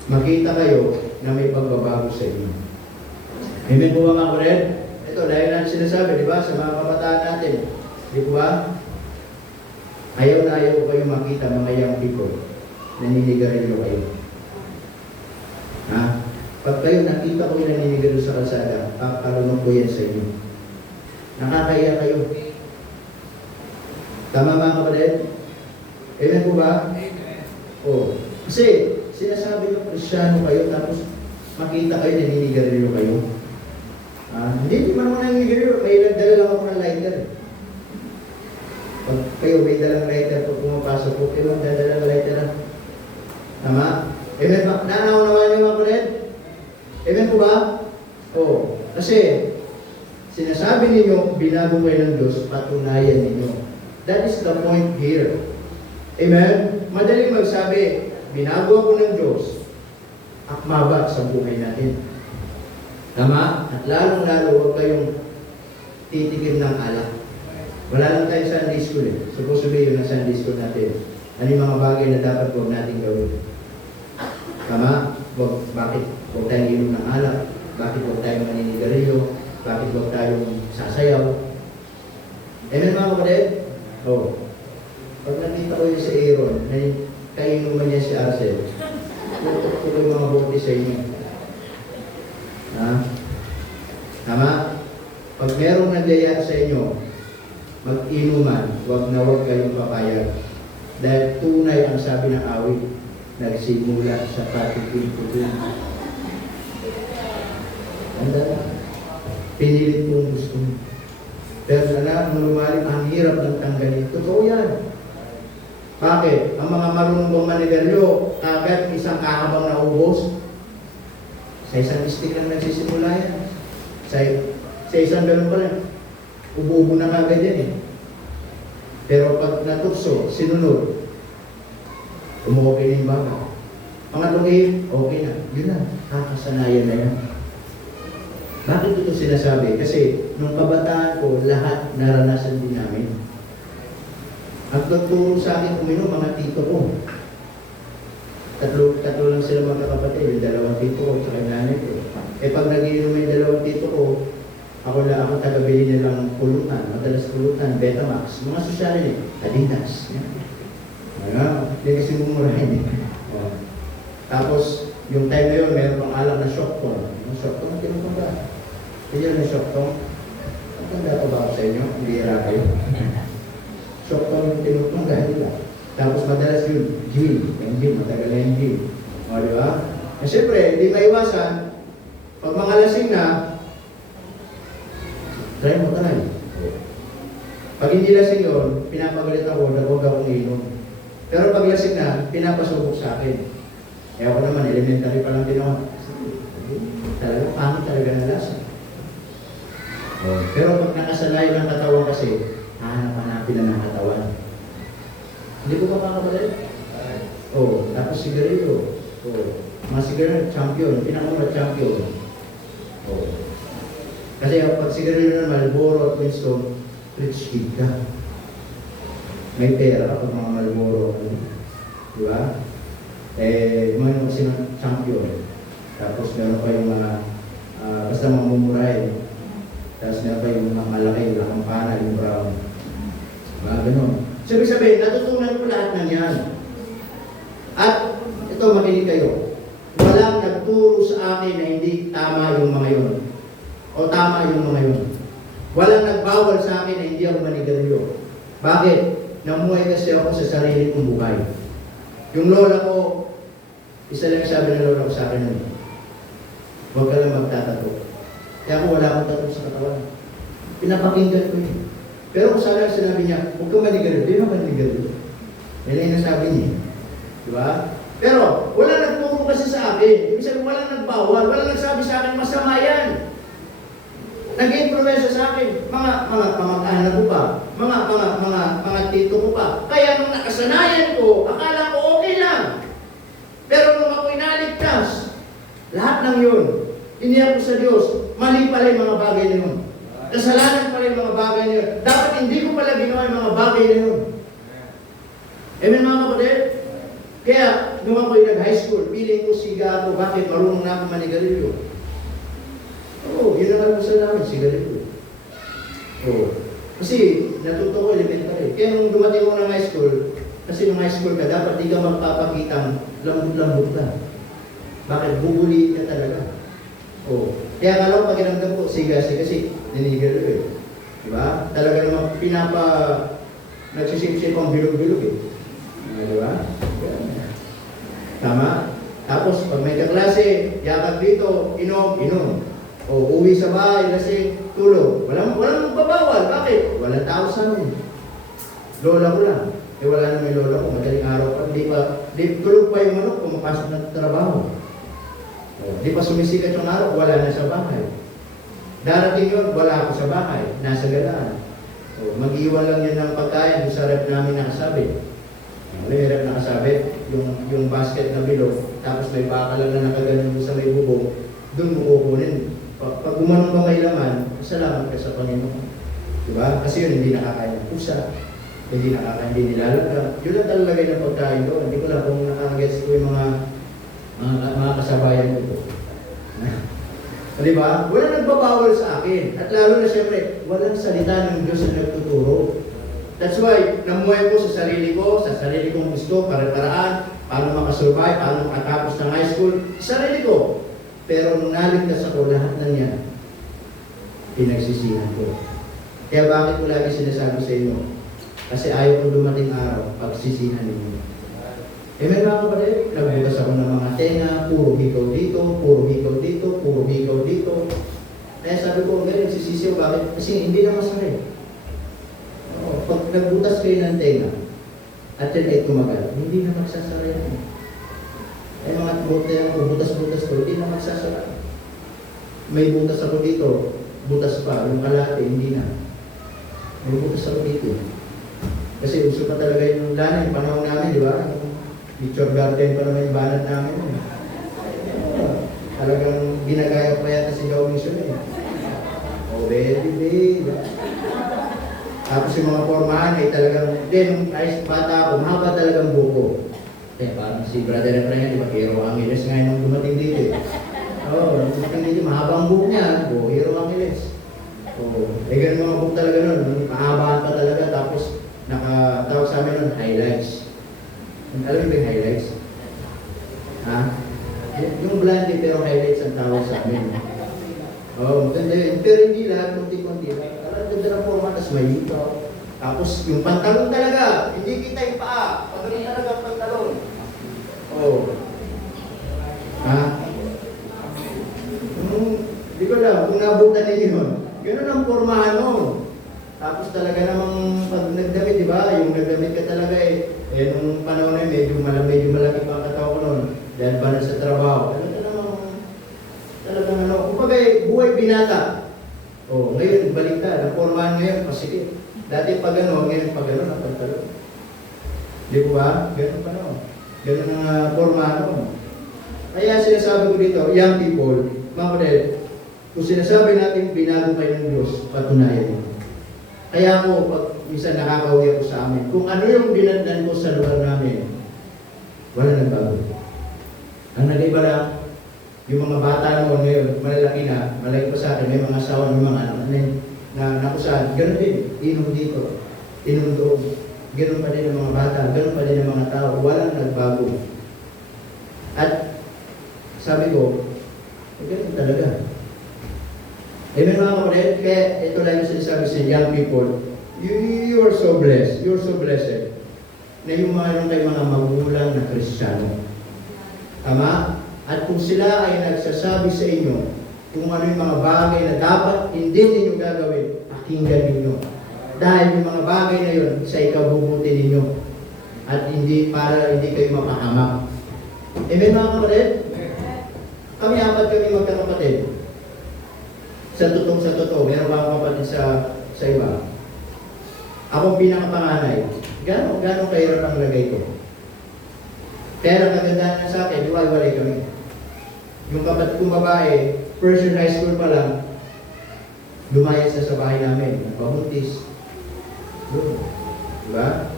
makita kayo na may pagbabago sa inyo. Amen po ba mga kapatid? Ito, dahil natin sinasabi, di ba, sa mga kabataan natin, di ba? Ayaw na ayaw ko kayo makita mga young people. Naninigarilyo kayo. Pag kayo nakita ko yung naninigarilyo sa kalsada, pakalunok ko yan sa inyo. Nakakaya kayo. Tama mga kapatid? Amen po ba? Amen. Kasi sinasabi ko, Kristyano kayo, tapos makita kayo, naninigarilyo kayo. Hindi man mo naninigarilyo, may nagdala lang ako ng lighter. Pag dalang letter pag pumapasok, huwag kayo magdadala ng letter. Tama? Amen ba? Nanaw-nawa niyo mga kapatid? Amen po ba? Oo. Kasi, sinasabi ninyo, binago kayo ng Diyos, patunayan ninyo. That is the point here. Amen? Madaling magsabi, binago ako ng Diyos, akmaba sa buhay natin. Tama? At lalong-lalo, huwag kayong titikim ng alak. Wala lang tayo sa Sunday school eh. Supposed to be yun ang Sunday school natin. Ano yung mga bagay na dapat huwag natin gawin? Tama? Bakit huwag tayong inom ng alak? Bakit huwag tayong maninigarilyo? Bakit huwag tayong sasayaw? Amen mga kapatid? Oo. Pag nakita ko yun si Aaron, na kainuman niya si Arcel, tutok ko yung mga bote sa inyo. Ha? Tama? Pag merong nagyaya sa inyo, mag-inuman, wag na wag kayong papayag. Dahil tunay ang sabi ng awit, nagsimula sa patikin-putin. Anda na. Pinilit kong gusto mo. Pero anak, malumalim, ang hirap ng tanggalin. Totoo yan. Bakit? Ang mga marunong manigarilyo, agad isang kahabang na ubos. Sa isang stick lang nagsisimula yan. Sa isang ganun pa lang. Ubo-ubo na agad yan eh. Pero pag natukso, sinunod, okay na yung baka. Pangatlong okay na. Yun na. Kakasanayan na yan. Bakit ito sinasabi? Kasi nung kabataan ko, lahat naranasan din namin. At nagturo sa akin uminom, mga tito ko. Tatlo lang sila magkakapatid, yung dalawang tito ko, tsaka yung nanay ko. Eh pag nag-inom yung dalawang tito ko, ako taga-bili nilang pulutan, madalas pulutan, Betamax, mga sosyalin eh, Adidas. Hindi kasi mumurahin eh. Tapos, yung time na yun, meron pang alak na Shockton. Yung Shockton, tinutong ka. Kaya yung Shockton, matanda ko ba ako sa inyo? Hindi hira kayo. Shockton yung tinutong ka, hindi ba? Tapos madalas yun, gin, matagal na yung gin. O, di ba? Eh, siyempre, hindi maiwasan, pag mga lasing na, try mo. Pag hindi lasing yun, pinapagalit ako na huwag akong inom. Pero pag lasing na, pinapasubok sa akin. Eh ako naman, elementary pa lang din ako. Talaga, pangit talaga na lasa. Pero pag nakasalayo ng katawan kasi, hanap-hanapin na ng katawan. Hindi ko pa makakabalay? Tapos sigarilyo. Mga sigarilyo, champion. Pinakamura champion. Kasi pag sigarilyo na Marlboro at Winston, rich kid ka. May pera kapag mga Marlboro. Di ba? Mayroon kasi ng champion. Tapos meron pa yung mga, basta mga mumurahin. Tapos meron pa yung mga malaki, yung kampana, yung brown. Ganun. Sabi-sabi, natutunan ko lahat ng yan. At ito, makinig kayo. Walang nagturo sa akin na hindi tama yung mga yun. O tama yung mga yun. Walang nagbawal sa akin na hindi ako manigarilyo. Bakit? Namuhay kasi ako sa sarili kong buhay. Yung lola ko, isa lang sabi ng lola ko sa akin nun, huwag ka lang magtatato. Kaya ako wala akong tato sa katawan. Pinapakinggan ko yun. Pero kung sana sinabi niya, huwag ka manigarilyo, di naman manigarilyo. Yan ang nasabi niya. Diba? Pero wala nagturo kasi sa akin. Ibig sabihin, wala nagbawal, wala nagsabi sa akin, masama yan. Nag-influensya sa akin, mga anak ko pa, mga tito ko pa. Kaya nung nakasanayan ko, akala ko okay lang. Pero nung ako'y naligtas, lahat ng yun, iniyak ko sa Diyos, mali pala yung mga bagay na yun. Kasalanan pala yung mga bagay na yun. Dapat hindi ko pala ginawa yung mga bagay na yun. Amen mga kapatid? Kaya, nung ako'y nag-high school, piling ko siga ako, bakit marunong na ako manigarilyo? Yun ang almusal namin, sigarilyo. Kasi natuto ko elementary. Kaya nung dumating ko ng high school, kasi nung high school ka, dapat di ka magpapakitang lambot-lambot ka. Bakit? Bubuliin ka talaga. Kaya akala ko pakiramdam ko, siga-siga kasi ninigarilyo eh. Diba? Talaga naman nagsisip-sip ang bilog-bilog eh. Diba? Tama? Tapos, pag may kaklase, yakag dito, inom. Uwi sa bahay, lasing, tulog. Walang magbabawal. Bakit? Walang tao sa amin. Lola ko lang. Eh wala na may lola ko, madaling araw pa. Di tulog pa yung manok, pumapasok ng trabaho. Di pa sumisikat yung araw, wala na sa bahay. Darating yun, wala ako sa bahay, nasa galaan. So, mag-iwan lang yan ng pagkain sa rep namin nakasabit. May rep nakasabit, yung basket na bilog, tapos may baka lang na nakaganon sa may bubong, doon mo kukunin. Pag umanong ka may laman, salamat ka sa Panginoon. Diba? Kasi yun, hindi nakakain ng pusa, hindi nakakain, hindi nilalagay. Yun ang talaga ng pagkain ko. Hindi ko lang kung nakagets ko yung mga kasabayan ko. Diba? Wala nagbabawal sa akin. At lalo na siyempre, walang salita ng Diyos na nagtuturo. That's why, namuhay ko sa sarili kong gusto, para-paraan, paano makasurvive, paano makatapos ng high school, sarili ko. Pero nung naligtas ako, lahat ng yan, pinagsisihan ko. Kaya bakit ko lagi sinasabi sa inyo? Kasi ayaw kong dumating araw, pagsisihan ninyo. Eh may mga kapatid, nagbukas ako ng mga tenga, puro hikaw dito, puro hikaw dito, puro hikaw dito. Kaya sabi ko, ganyan, sisisiw, bakit? Kasi hindi na masakit. Pag nagbutas kayo ng tenga, at yan ay tumagal, hindi na magsasara yan. Eh mga butas-butas ko, hindi na magsasara. May butas ako dito, butas pa, yung kalate, hindi na. May butas ako dito. Kasi uso pa talaga yung lana, yung panahon namin, di ba? Picture garden pa naman yung banat namin. Talagang ginagaya pa yata si Gawin Mission eh. Oh, baby. Tapos yung mga formahan ay talagang, nung ayos bata ako, mahaba talagang buko. Kaya parang si Brother Efrain, di ba? Hero Angeles nga nung dumating dito eh. Oo, dumating dito, mahabang buko niya. Hero Angeles. Oo, ganun mga buko talaga nun. Mahabaan pa talaga, tapos nakatawag sa amin nun, highlights. Alam mo ba yung highlights? Ha? Yung blondie pero highlights ang tawag sa amin. Oo, maganda yun. Pero hindi lahat, kunti-kunti. Parang ganda ng format, tapos may hito. Tapos yung pantalon talaga, hindi kita yung paa. Pagano'n talaga ang pantalon. Oo. Ha? Hindi ko lang, kung nabutan ninyo yun, ganun ang formahan mo. Tapos talaga namang pag nagdamit, di ba? Yung nagdamit ka talaga eh. Eh, nung panahon na medyo malaki pa ang katawan ko noon. Dahil ba na sa trabaho. Talagang kumbaga buhay binata. Oh, ngayon, baliktad. Ang formahan ngayon, pasikip. Dati pag ngayon pag ang pantalon. Di po ba? Ganun pa no. Ganun ang formahan mo. Kaya sinasabi ko dito, young people, mga kapatid, kung sinasabi natin binago kayo ng Diyos, patunayan mo. Kaya ako, pag minsan nakakauwi ako sa amin, kung ano yung dinadlan ko sa lugar namin, wala nagbago. Ang nag-iba lang, yung mga bata mo ngayon, malalaki na, malaki pa sa akin, may mga asawa, may mga anak na nakusahan, ganoon din, inom dito, inom doon, ganoon pa din ang mga bata, ganoon pa din ang mga tao, walang nagbago. At sabi ko, ganoon talaga. Eh may mga kapatid, kaya ito lang yung sinasabi sa young people, you are so blessed, you're so blessed, na yung mayroon kayo mga magulang na Kristiyano. Tama? At kung sila ay nagsasabi sa inyo, kung ano yung mga bagay na dapat hindi ninyo gagawin, pakinggan ninyo. Dahil yung mga bagay na yun, sa ikabubuti ninyo. At hindi para hindi kayo mapahamak. Eh may mga kapatid, kami apat kami magkakapatid. Sa totoo, meron ba akong kapatid sa iba? Akong pinakapanganay. Gano'ng kahirap ang lagay ko? Pero kagandahan na sa akin, iwalay kami. Yung kapatid kong babae, first year high school pa lang, lumayas na sa bahay namin, nagpabuntis. Diba?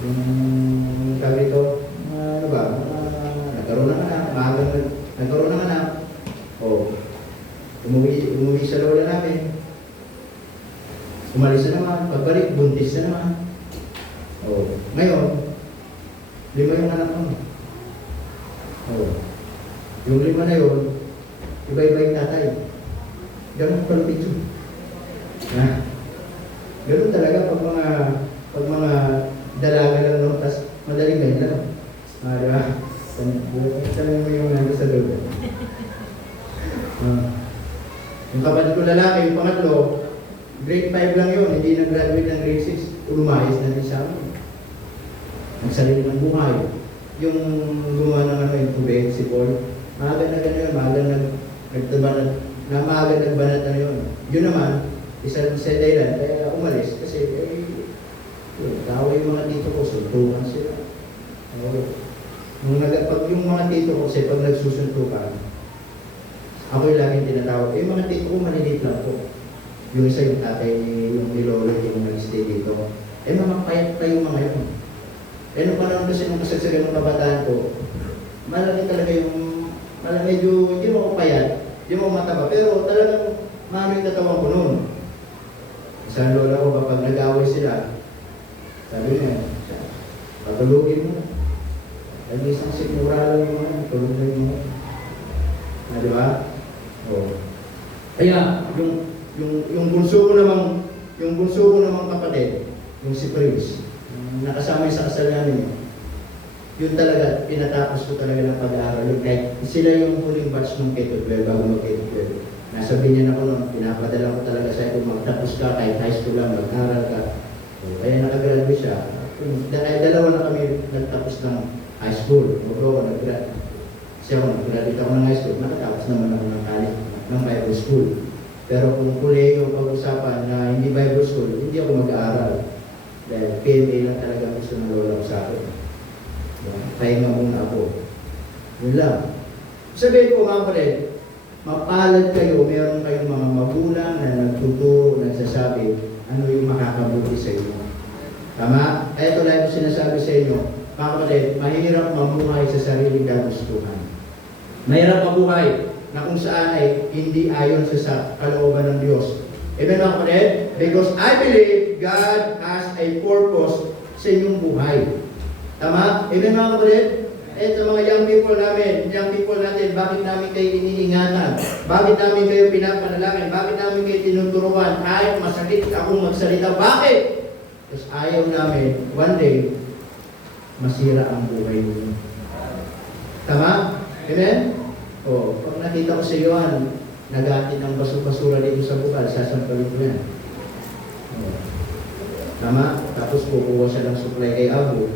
Yung sabi ito, ano ba? Nagkaroon ng anak, nagkaroon ng anak. O, umuwi sa lola namin. Umalis na naman, pagbalik, buntis na naman. O, ngayon, 5 yung anak mo. O, yung 5 na yun, iba-iba yung tatay. Ganun palapit yun. Ganun talaga pag mga dalaga lang, no? Tapos madaling gahin lang. Diba? Tanong mo yung nando sa loob. Yung kapatid ko lalaki, yung pangatlo, Grade 5 lang yun, hindi nag-graduate ng grade 6. Lumayas na rin sa amin. Nagsarili ng buhay. Yung gumawa ng ano, yung tubig, si Paul, maaga na gano'n yun, maaga nagtabanat, na maaga nagbanat na yun. Yun naman, isa dahilan, kaya umalis, kasi tao yung mga tito ko, suntukan sila. Pag yung mga tito ko, kasi pag nagsusuntukan, ako yung laging tinatawag, yung mga tito ko, maliliit lang po. Yung isa yung tatay, yung nilolo, yung nag-stay dito. Mga payat pa yung mga yun. Nung panahon kasi nung kasagsagan ng kabataan ko, malaki talaga yung, medyo hindi mo payat, hindi mo mataba, pero talagang maraming katawan ko noon. Isang lola ko kapag nag-away sila, sabi niya, patulugin mo. At isang sigura lang yung tulugin mo. Di ba? Oo. Kaya, yung bunso ko namang kapatid, yung si Prince, nakasama sa kasal namin, yun talaga, pinatapos ko talaga ng pag-aaral. Kahit sila yung huling batch ng K-12 bago mag-K-12. Nasabi niya na ko noon, pinapadala ko talaga sa ito, magtapos ka, kahit high school lang, mag-aaral ka. Kaya nakagraduate siya. Dahil dalawa na kami nagtapos ng high school. Ako nag-graduate. Siya ako nag-graduate ako ng high school, nakatapos naman ako ng college, ng Bible school. Pero kung kulihin yung pag-usapan na hindi Bible school, hindi ako mag-aaral. Dahil PMA lang talaga gusto ng lola ko sa akin. Pahinga muna ako. Yun lang. Sabihin ko mga kapatid, mapalad kayo, meron kayong mga magulang na nagtuturo, nagsasabi, ano yung makakabuti sa inyo. Tama? Ito lang yung sinasabi sa inyo, mga kapatid, mahirap mamuhay sa sariling kagustuhan. Mahirap mabuhay na kung saan ay hindi ayon sa kalooban ng Diyos. Amen mga kapatid? Because I believe God has a purpose sa inyong buhay. Tama? Amen mga kapatid? Ito mga young people natin, bakit namin kayo iniingatan? Bakit namin kayo pinapanalangin? Bakit namin kayo tinuturuan? Kahit masakit akong magsalita. Bakit? Because ayaw namin, one day, masira ang buhay ninyo. Tama? Amen? O, pag nakita ko sa iyo, nag-atin ng basura dito sa bukal, sasampalin ko yan. O, tama? Tapos kukuha siya ng supply kay Abu.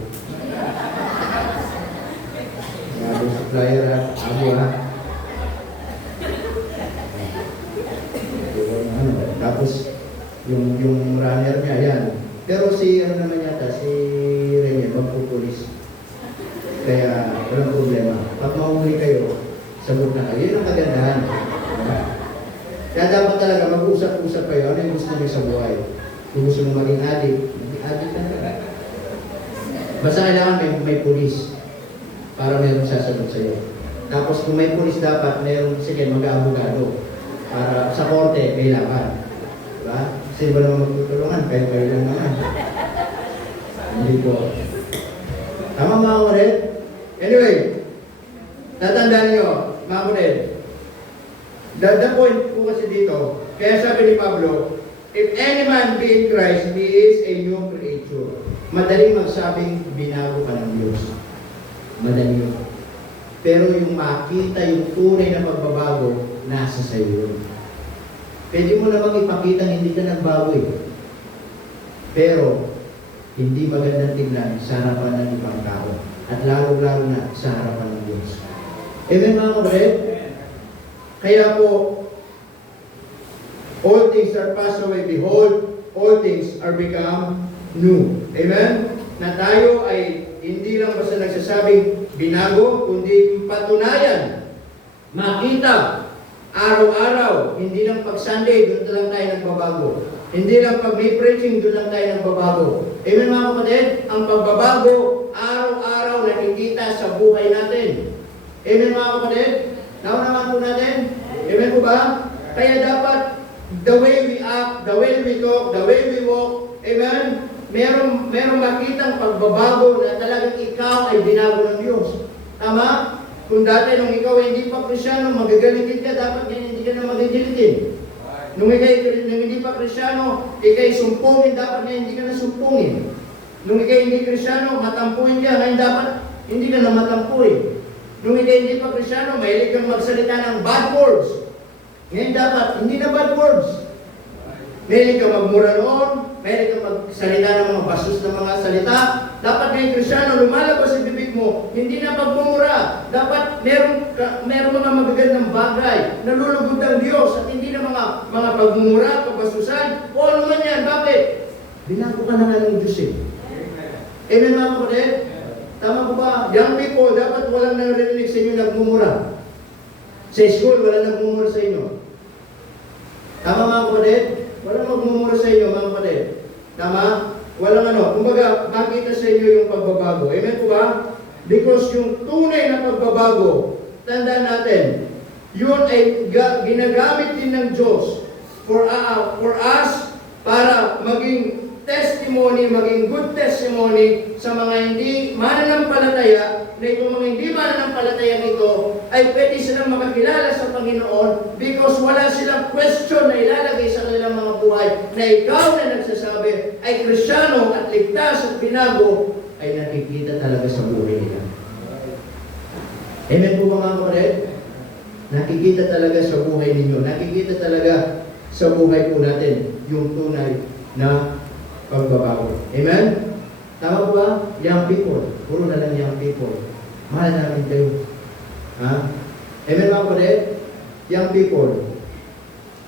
Abu supplier ha? Abu ha? Tapos, yung runner niya, yan. Pero si, ano naman yata, si Rene, magpupulis. Kaya, walang problema. Pag mahuli kayo, sagot na kayo. Yun ang kagandahan. Kaya dapat talaga mag-usap-usap kayo. Ano yung gusto niyo sa buhay? Kung gusto mo maging addict ka na. Basta kailangan may pulis para mayroong sasagot sa iyo. Tapos kung may pulis dapat, mayroong, sige, mag-abogado. Para sa korte, kailangan. Diba? Kasi ba naman magtutulungan? Kayo lang naman. Hindi po. Tama mga kapatid? Anyway, tatandaan nyo, mga kapatid, the point po kasi dito, kaya sabi ni Pablo, if any man be in Christ, he is a new creature. Madaling magsabing binago ka ng Diyos. Madali yun. Pero yung makita, yung tunay na pagbabago, nasa sa iyo. Pwede mo namang ipakita hindi ka nagbago eh. Pero, hindi magandang tignan sa harapan ng ibang tao. At lalo-lalo na sa harapan ng Diyos. Amen mga kapatid? Kaya po, all things are passed away. Behold, all things are become new. Amen? Na tayo ay hindi lang basta nagsasabing binago, kundi patunayan, makita, araw-araw, hindi lang pag Sunday, doon lang tayo nagbabago. Hindi lang pag may preaching, doon lang tayo nagbabago. Amen mga kapatid? Ang pagbabago, araw-araw nakikita sa buhay natin. Amen mga kapatid? Naunaman po natin? Amen po ba? Kaya dapat, the way we act, the way we talk, the way we walk, amen? Merong makitang pagbabago na talagang ikaw ay binago ng Diyos. Tama? Kung dati nung ikaw ay hindi pa Krisyano, magagalitin ka, dapat hindi ka na magagalitin. Nung hindi pa Krisyano, ikay sumpungin, dapat hindi ka na sumpungin. Nung ikay hindi Krisyano, matampuin ka, ngayon dapat hindi ka na matampuin. Nung ikay hindi pa Krisyano, mahilig kang magsalita ng bad words. Ngayon dapat, hindi na bad words. Mahilig ka magmura noon, mahilig ka magsalita ng mga bastos ng mga salita. Dapat ngayong Kristyano, lumalabas sa bibig mo, hindi na pagmumura. Dapat meron mga magagandang bagay, nalulugod ng Diyos, at hindi na mga pagmumura, pagbastusan, o ano man yan. Bakit? Binago ka na nga ng Diyos eh. Amen mga kapatid? Tama po ba? Young people, dapat walang narinig sa inyo nagmumura. Sa school, walang nagmumura sa inyo. Tama mga kapatid? Walang magmumura sa inyo mga kapatid. Tama? Walang ano. Kumbaga, makita sa inyo yung pagbabago. Amen po ba? Because yung tunay na pagbabago, tandaan natin, yun ay ginagamit din ng Diyos for us para maging testimony, maging good testimony sa mga hindi mananampalataya, na itong mga hindi mananampalataya nito ay pwede silang makakilala sa Panginoon because wala silang question na ilalagay sa kanilang mga buhay na ikaw na nagsasabi ay Kristyano at ligtas at binago ay nakikita talaga sa buhay nila. Amen po ba mga kapatid? Nakikita talaga sa buhay ninyo. Nakikita talaga sa buhay po natin yung tunay na pagbabago. Amen? Tama po ba? Young people. Puro na lang young people. Mahal namin kayo. Ha? Amen mga kapatid? Young people.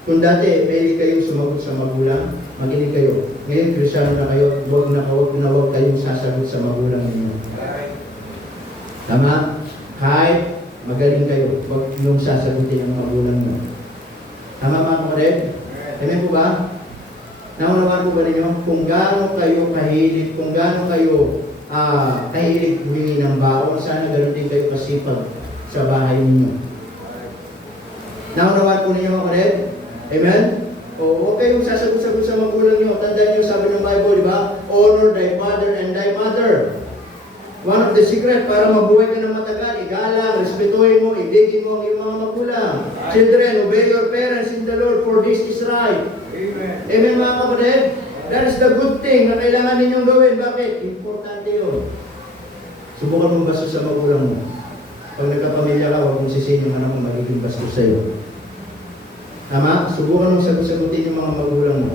Kung dati, pwede kayong sumagot sa magulang, makinig kayo. Ngayon, Kristyano na kayo, huwag kayong sasagot sa magulang ninyo. Tama? Kahit magaling kayo, huwag niyong sasagutin ang magulang nyo. Tama mga kapatid? Amen po ba? Naunawaan po ba ninyo? Kung gaano kayo kahilig, kung gaano kayo kahilig humingi ng baon, sana ganoon din kayo kasipag sa bahay ninyo. Naunawaan po ninyo mga kapatid? Amen? O huwag kayong sasagot-sagot sa magulang nyo. Tandaan nyo, sabi ng Bible, di ba? Honor thy father and thy mother. One of the secret para mabuhay ka ng matagal, igalang, respetuhin mo, ibigin mo ang iyong mga magulang. Children, obey your parents in the Lord, for this is right. Amen. Amen mga kapatid? That is the good thing na kailangan ninyong gawin. Bakit? Importante yun. Subukan mong bastos sa magulang mo. Pag nagkapamilya ka, huwag mong sisihin yung anak mo magiging bastos sa'yo. Tama? Subukan mong sagot-sagutin yung mga magulang mo.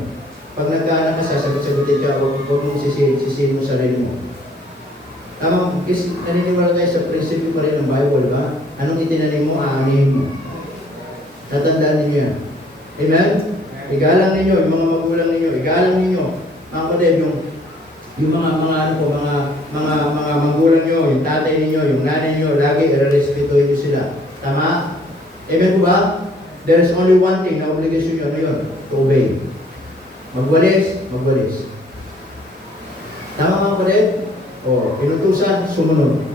Pag nagkaanak ka, sasagot-sagutin ka, huwag mong sisihin mo sarili mo. Tama? Kasi naniniwala tayo sa prinsipyo pa rin ng Bible, ba? Anong itinanim mo, aanihin mo. Tatandaan ninyo yan. Amen? Igalang ninyo, yung mga magulang ninyo, igalang ninyo. Mga kapatid, yung mga magulang nyo, yung tatay ninyo, yung nanay nyo, lagi i-respetuhin nyo sila. Tama? Amen po ba? There is only one thing na obligasyon nyo, ano yun? To obey. Magwalis, magwalis. Tama mga kapatid? O, inutusan, sumunod.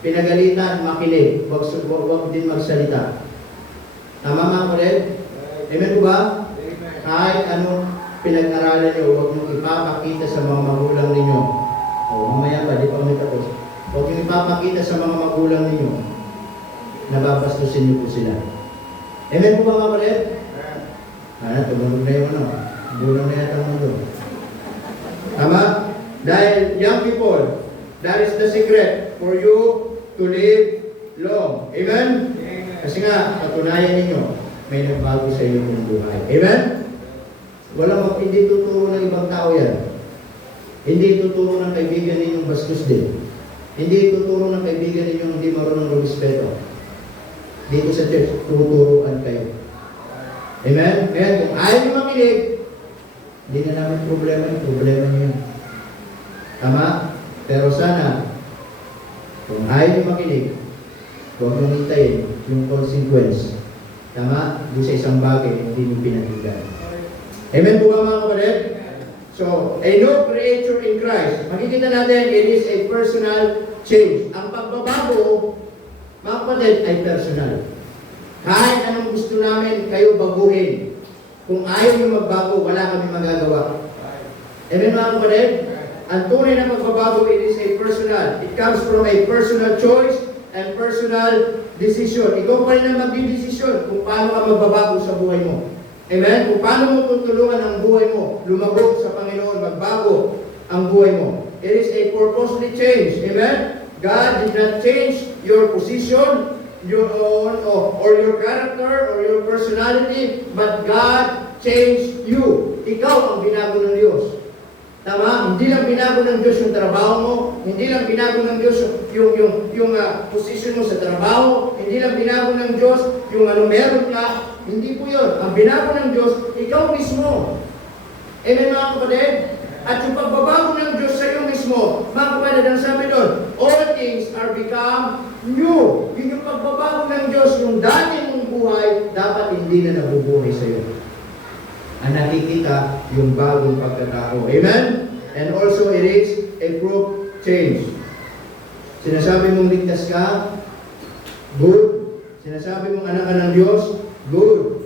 Pinagalitan, makinig. Huwag din magsalita. Tama mga kapatid? Amen po ba? Kahit anong pinag-aralan nyo, huwag mong ipapakita sa mga magulang ninyo. O, mamaya pa, di pa kami tapos. Huwag mong ipapakita sa mga magulang ninyo. Nababastusin niyo po sila. Amen po ba mga kapatid? Tumunog na yung ano. Bulang na yata ang mundo. Tama? Dahil young people, that is the secret for you to live long. Amen? Kasi nga, patunayan ninyo, may nagbago sa inyong buhay. Amen? Hindi tuturo ng ibang tao yan. Hindi tuturo ng kaibigan ninyong bastos din. Hindi tuturo ng kaibigan ninyong hindi marunong rumispeto. Dito sa church, tuturuan kayo. Amen? Kaya kung ayaw nyo makinig, hindi na namin problema nyo yan. Tama? Pero sana, kung ayaw nyo makinig, huwag nyo hintayin yung consequence. Tama? Doon sa isang bagay, hindi nyo pinakinggan. Amen po ba mga kapatid? So, a new creature in Christ. Makikita natin, it is a personal change. Ang pagbabago, mga kapatid, ay personal. Kahit anong gusto namin kayo baguhin, kung ayaw nyo magbago, wala kami magagawa. Amen mga kapatid? Ang tunay na pagbabago, it is a personal. It comes from a personal choice and personal decision. Ikaw pa rin ang magdidesisyon kung paano ka magbabago sa buhay mo. Amen? Kung paano mo tutulungan ang buhay mo, lumago sa Panginoon, magbago ang buhay mo. It is a purposely change. Amen? God did not change your position, your own, or your character, or your personality, but God changed you. ikaw ang binago ng Diyos. Tama? Hindi lang binago ng Diyos yung trabaho mo, hindi lang binago ng Diyos yung position mo sa trabaho, hindi lang binago ng Diyos yung meron ka, hindi po yun. Ang binago ng Diyos, ikaw mismo. Amen mga kapatid? At yung pagbabago ng Diyos sa iyo mismo, mga kapatid, ang sabi doon, all things are become new. Yun yung pagbabago ng Diyos, yung dati mong buhay, dapat hindi na nabubuhay sa iyo. Ang nakikita, yung bagong pagkatao. Amen? And also, it is a proof change. Sinasabi mong ligtas ka, good. Sinasabi mong anak ka ng Diyos, good.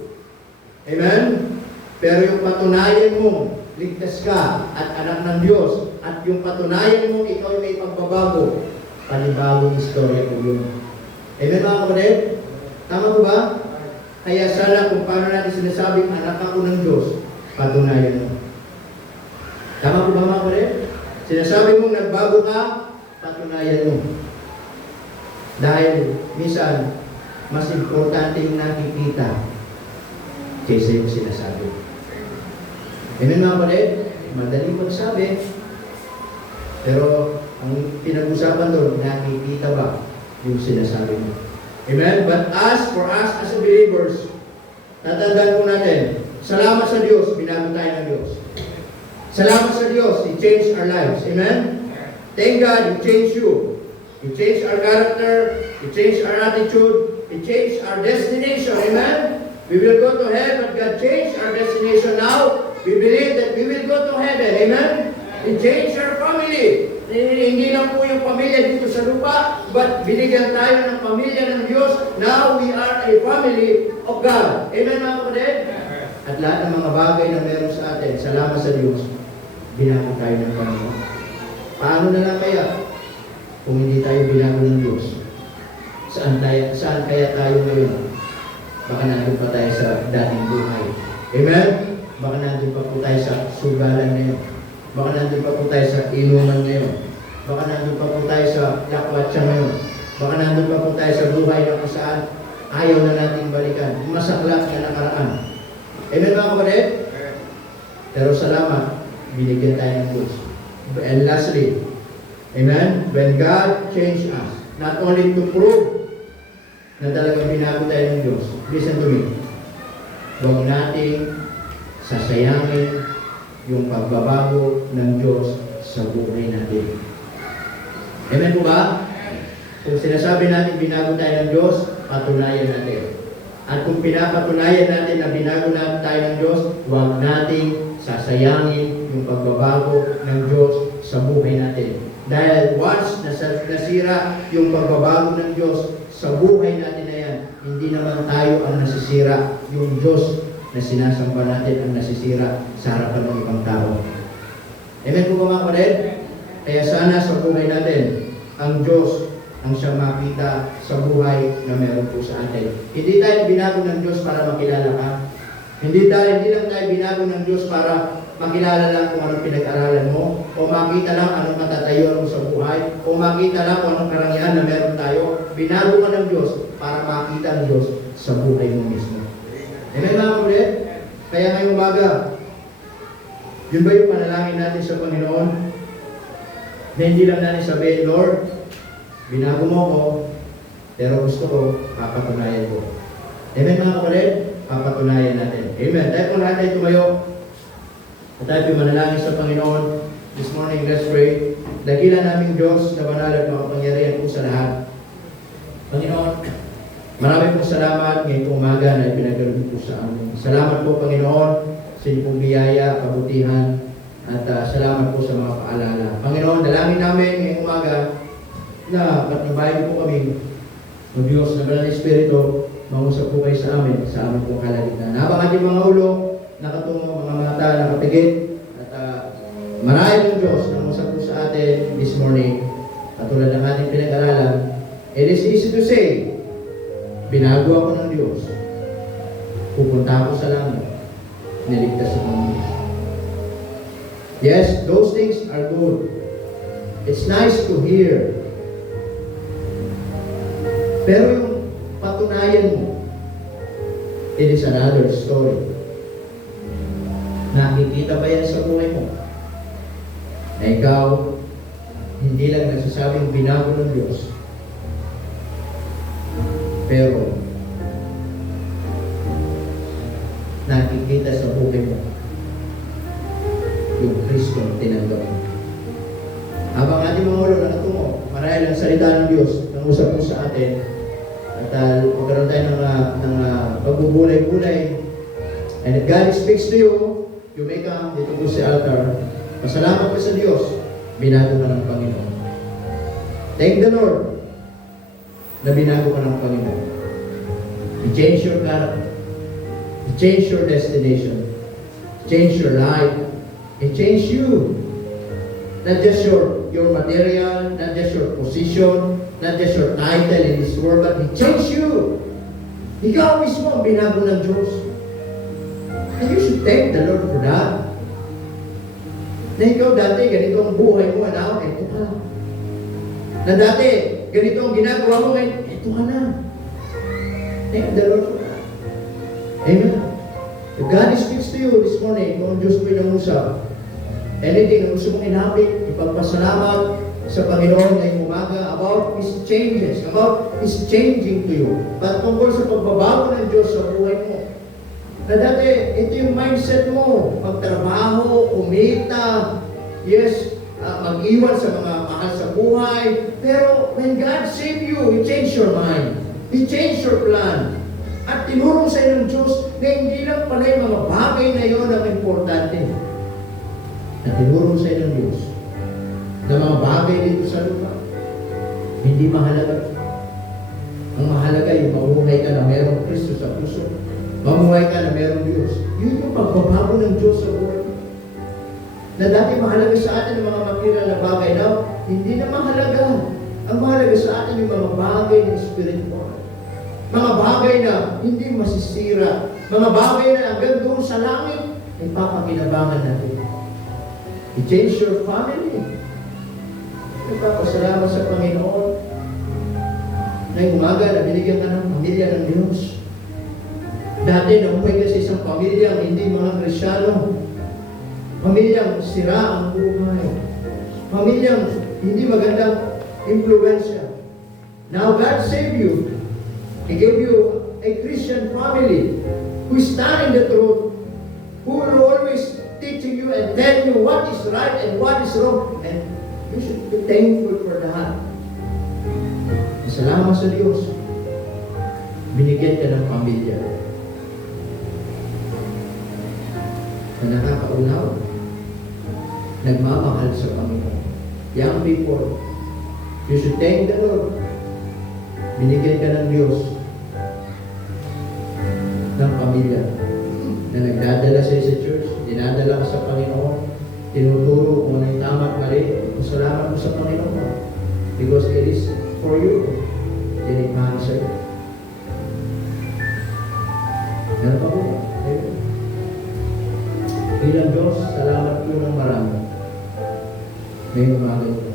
Amen? Pero yung patunayan mo, ligtas ka at anak ng Diyos, at yung patunayan mo, ikaw ay may pagbabago, panibagong istorya po yun. Amen mga kapatid? Tama po ba? Kaya sana kung paano natin sinasabing anak ako ng Diyos, patunayan mo. Tama po ba mga kapatid? Sinasabi mong nagbago ka, patunayan mo. Dahil minsan, mas importante yung nakikita kaysa yung sinasabi. Amen mga kapatid? Madaling magsabi. Pero ang pinag-usapan doon, nakikita ba yung sinasabi mo? Amen? But as for us as believers, tatandaan po natin, salamat sa Diyos, binago tayo ng Diyos. Salamat sa Diyos, He changed our lives. Amen? Thank God, He changed you. He changed our character, He changed our attitude, He changed our destination. Amen? We will go to hell, but God changed our destination now. We believe that we will go to heaven. Amen? He changed our family. Hindi lang po yung pamilya dito sa lupa, but binigyan tayo ng pamilya ng Diyos. Now we are a family of God. Amen mga kapatid? At lahat ng mga bagay na meron sa atin, salamat sa Diyos, binago tayo ng Panginoon. Paano na lang kaya kung hindi tayo binago ng Diyos? Saan kaya tayo ngayon? Baka nandun pa tayo sa dating buhay. Amen? Baka nandun pa po tayo sa sugalan ngayon. Baka nandun pa po tayo sa inuman ngayon. Baka nandun pa po tayo sa lakwatsa ngayon. Baka nandun pa po tayo sa buhay na kung saan ayaw na nating balikan. Masaklap na nakaraan. Amen mga kapatid? Pero salamat, binigyan tayo ng Diyos. And lastly, amen? When God changed us, not only to prove na talagang binago tayo ng Diyos, listen to me, huwag nating sasayangin yung pagbabago ng Diyos sa buhay natin. Amen po ba? Kung sinasabi natin binago tayo ng Diyos, patunayan natin. At kung pinapatunayan natin na binago natin tayo ng Diyos, huwag nating sasayangin yung pagbabago ng Diyos sa buhay natin. Dahil once nasira yung pagbabago ng Diyos sa buhay natin na yan, hindi naman tayo ang nasisira. Yung Diyos na sinasamba natin ang nasisira sa harapan ng ibang tao. Amen po ba mga kapatid? Kaya sana sa buhay natin, ang Diyos ang siyang makita sa buhay na meron po sa atin. Hindi tayo binago ng Diyos para makilala ka. Hindi lang tayo binago ng Diyos para makilala lang kung anong pinag-aralan mo, o makita lang anong matatayuan mo sa buhay, o makita lang kung anong karangyaan na meron tayo. Binago ka ng Diyos para makita ng Diyos sa buhay mo mismo. Amen mga kapatid? Kaya ngayong umaga, yun ba yung panalangin natin sa Panginoon? Na hindi lang natin sabihin, Lord, binago mo ko, pero gusto ko, papatunayan ko. Amen mga kapatid? Papatunayan natin. Amen. Tayo kung lahat tayo tumayo, at tayo manalangin sa Panginoon. This morning, let's pray. Dakilan naming Diyos na banal at makapangyarihan po sa lahat. Panginoon, marami pong salamat ngayong umaga na ipinagkaloob po sa amin. Salamat po, Panginoon, sa inyong pong biyaya, kabutihan, at salamat po sa mga paalala. Panginoon, dalangin namin ngayong umaga na patnubayan po kami ng Diyos na Banal na Espiritu, mangusap po kayo sa amin pong kalagitnaan. Habang ating mga ulo, nakatungo, mga mata, nakatigit, at marami ng Diyos na mangusap po sa atin this morning, at tulad ng ating pinag-aralan, it is easy to say, binago ako ng Diyos, pupunta ako sa langit, niligtas ako ng Diyos. Yes, those things are good. It's nice to hear. Pero yung patunayan mo, it is another story. Nakikita ba yan sa buhay mo? Na ikaw, hindi lang nagsasabing binago ng Diyos, pero nakikita sa buhay mo yung Kristo na tinanggap mo. Habang ating mga ulo na natungo, marahil ang salita ng Diyos nang usap mo sa atin at magkaroon tayo ng pagbubulay-bulay. And if God speaks to you, you may come dito po sa altar. Pasalamat ka sa Diyos, binago ka ng Panginoon. Thank the Lord na binago ka ng Panginoon. He changed your character. He changed your destination. He changed your life. He changed you. Not just your material, not just your position, not just your title in this world, but He changed you. Ikaw mismo ang binago ng Diyos. And you should thank the Lord for that. Na ikaw dati, ganito ang buhay mo, now, ito ka. Na dati, ganito ang ginagawa mo, ngayon, ito ka na. Thank the Lord for that. Amen. If God speaks to you this morning, kung Diyos mo inangusap, anything na gusto mong inapit, ipagpasalamat sa Panginoon ngayong umaga about His changes, about His changing to you. But tungkol sa pagbabago ng Diyos sa buhay mo, na dati, ito yung mindset mo, pagtrabaho, kumita, yes, mag-iwan sa mga mahal sa buhay. Pero when God saved you, He changed your mind. He changed your plan. At tinurong sa inyo ng Diyos na hindi lang pala yung mga bagay na yun ang importante. At tinurong sa inyo ng Diyos na mga bagay dito sa lupa, hindi mahalaga. Ang mahalaga yung mamuhay ka na mayroong Kristo sa puso. Mamuhay ka na mayroong Diyos. Yun yung pagbabago ng Diyos sa buhay. Na dati mahalaga sa atin yung mga material na bagay daw, hindi na mahalaga. Ang mahalaga sa atin yung mga bagay ng spiritual. Mga bagay na hindi masisira. Mga bagay na hanggang doon sa langit, ay papakinabangan natin. I-change your family. Nagpapasalamat sa Panginoon. Ngayong umaga na binigyan ka ng pamilya ng Diyos. Dati namuhay ka sa isang pamilyang hindi mga Kristyano. Pamilyang sira ang buhay. Pamilyang hindi magandang impluensya. Now God saved you. He gave you a Christian family who stand in the truth, who will always teaching you and tell you what is right and what is wrong. And you should be thankful for that. Salamat sa Diyos. Binigyan ka ng pamilya na nakakaunaw, nagmamahal sa Panginoon. Young people, you should thank the Lord. Binigyan ka ng Diyos ng pamilya na nagdadala sa church, dinadala ka sa Panginoon, tinuturo kung ano yung tama at mali. Salamat mo sa Panginoon because it is for you. Tinigmahan sa iyo. Meron pa po ba? Bilang Diyos, salamat po ng marami. May umaga po.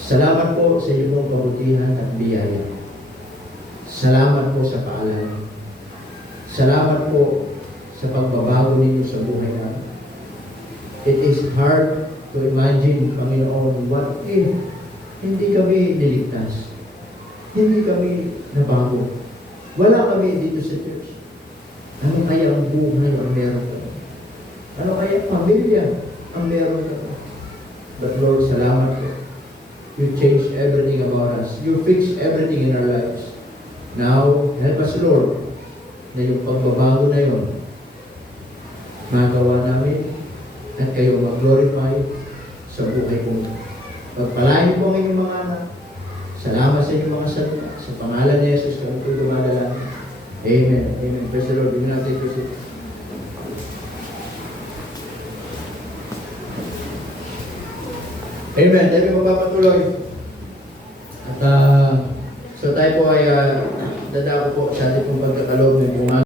Salamat po sa iyong kabutihan at biyaya. Salamat po sa paalala. Salamat po sa pagbabago ninyo sa buhay namin. It is hard to imagine, Panginoon, what if hindi kami niligtas? Hindi kami nabago. Wala kami dito sa church. Ano kaya ang buhay ang meron ko? Ano kaya pamilya ang meron ko? But Lord, salamat po. You changed everything about us. You fixed everything in our lives. Now, help us, Lord, na yung pagbabago na yun, magawa namin at kayo mag-glorify sa buhay ko. Pagpalain po ang inyong mga anak. Salamat sa inyong mga salita. Sa pangalan ni Jesus, kami po dumadala. Amen. Amen. Praise the Lord. Bigyan natin ito. Amen. Tayo po magpapatuloy. At so tayo po ay dadako po sa ating pong pagkakaloob ng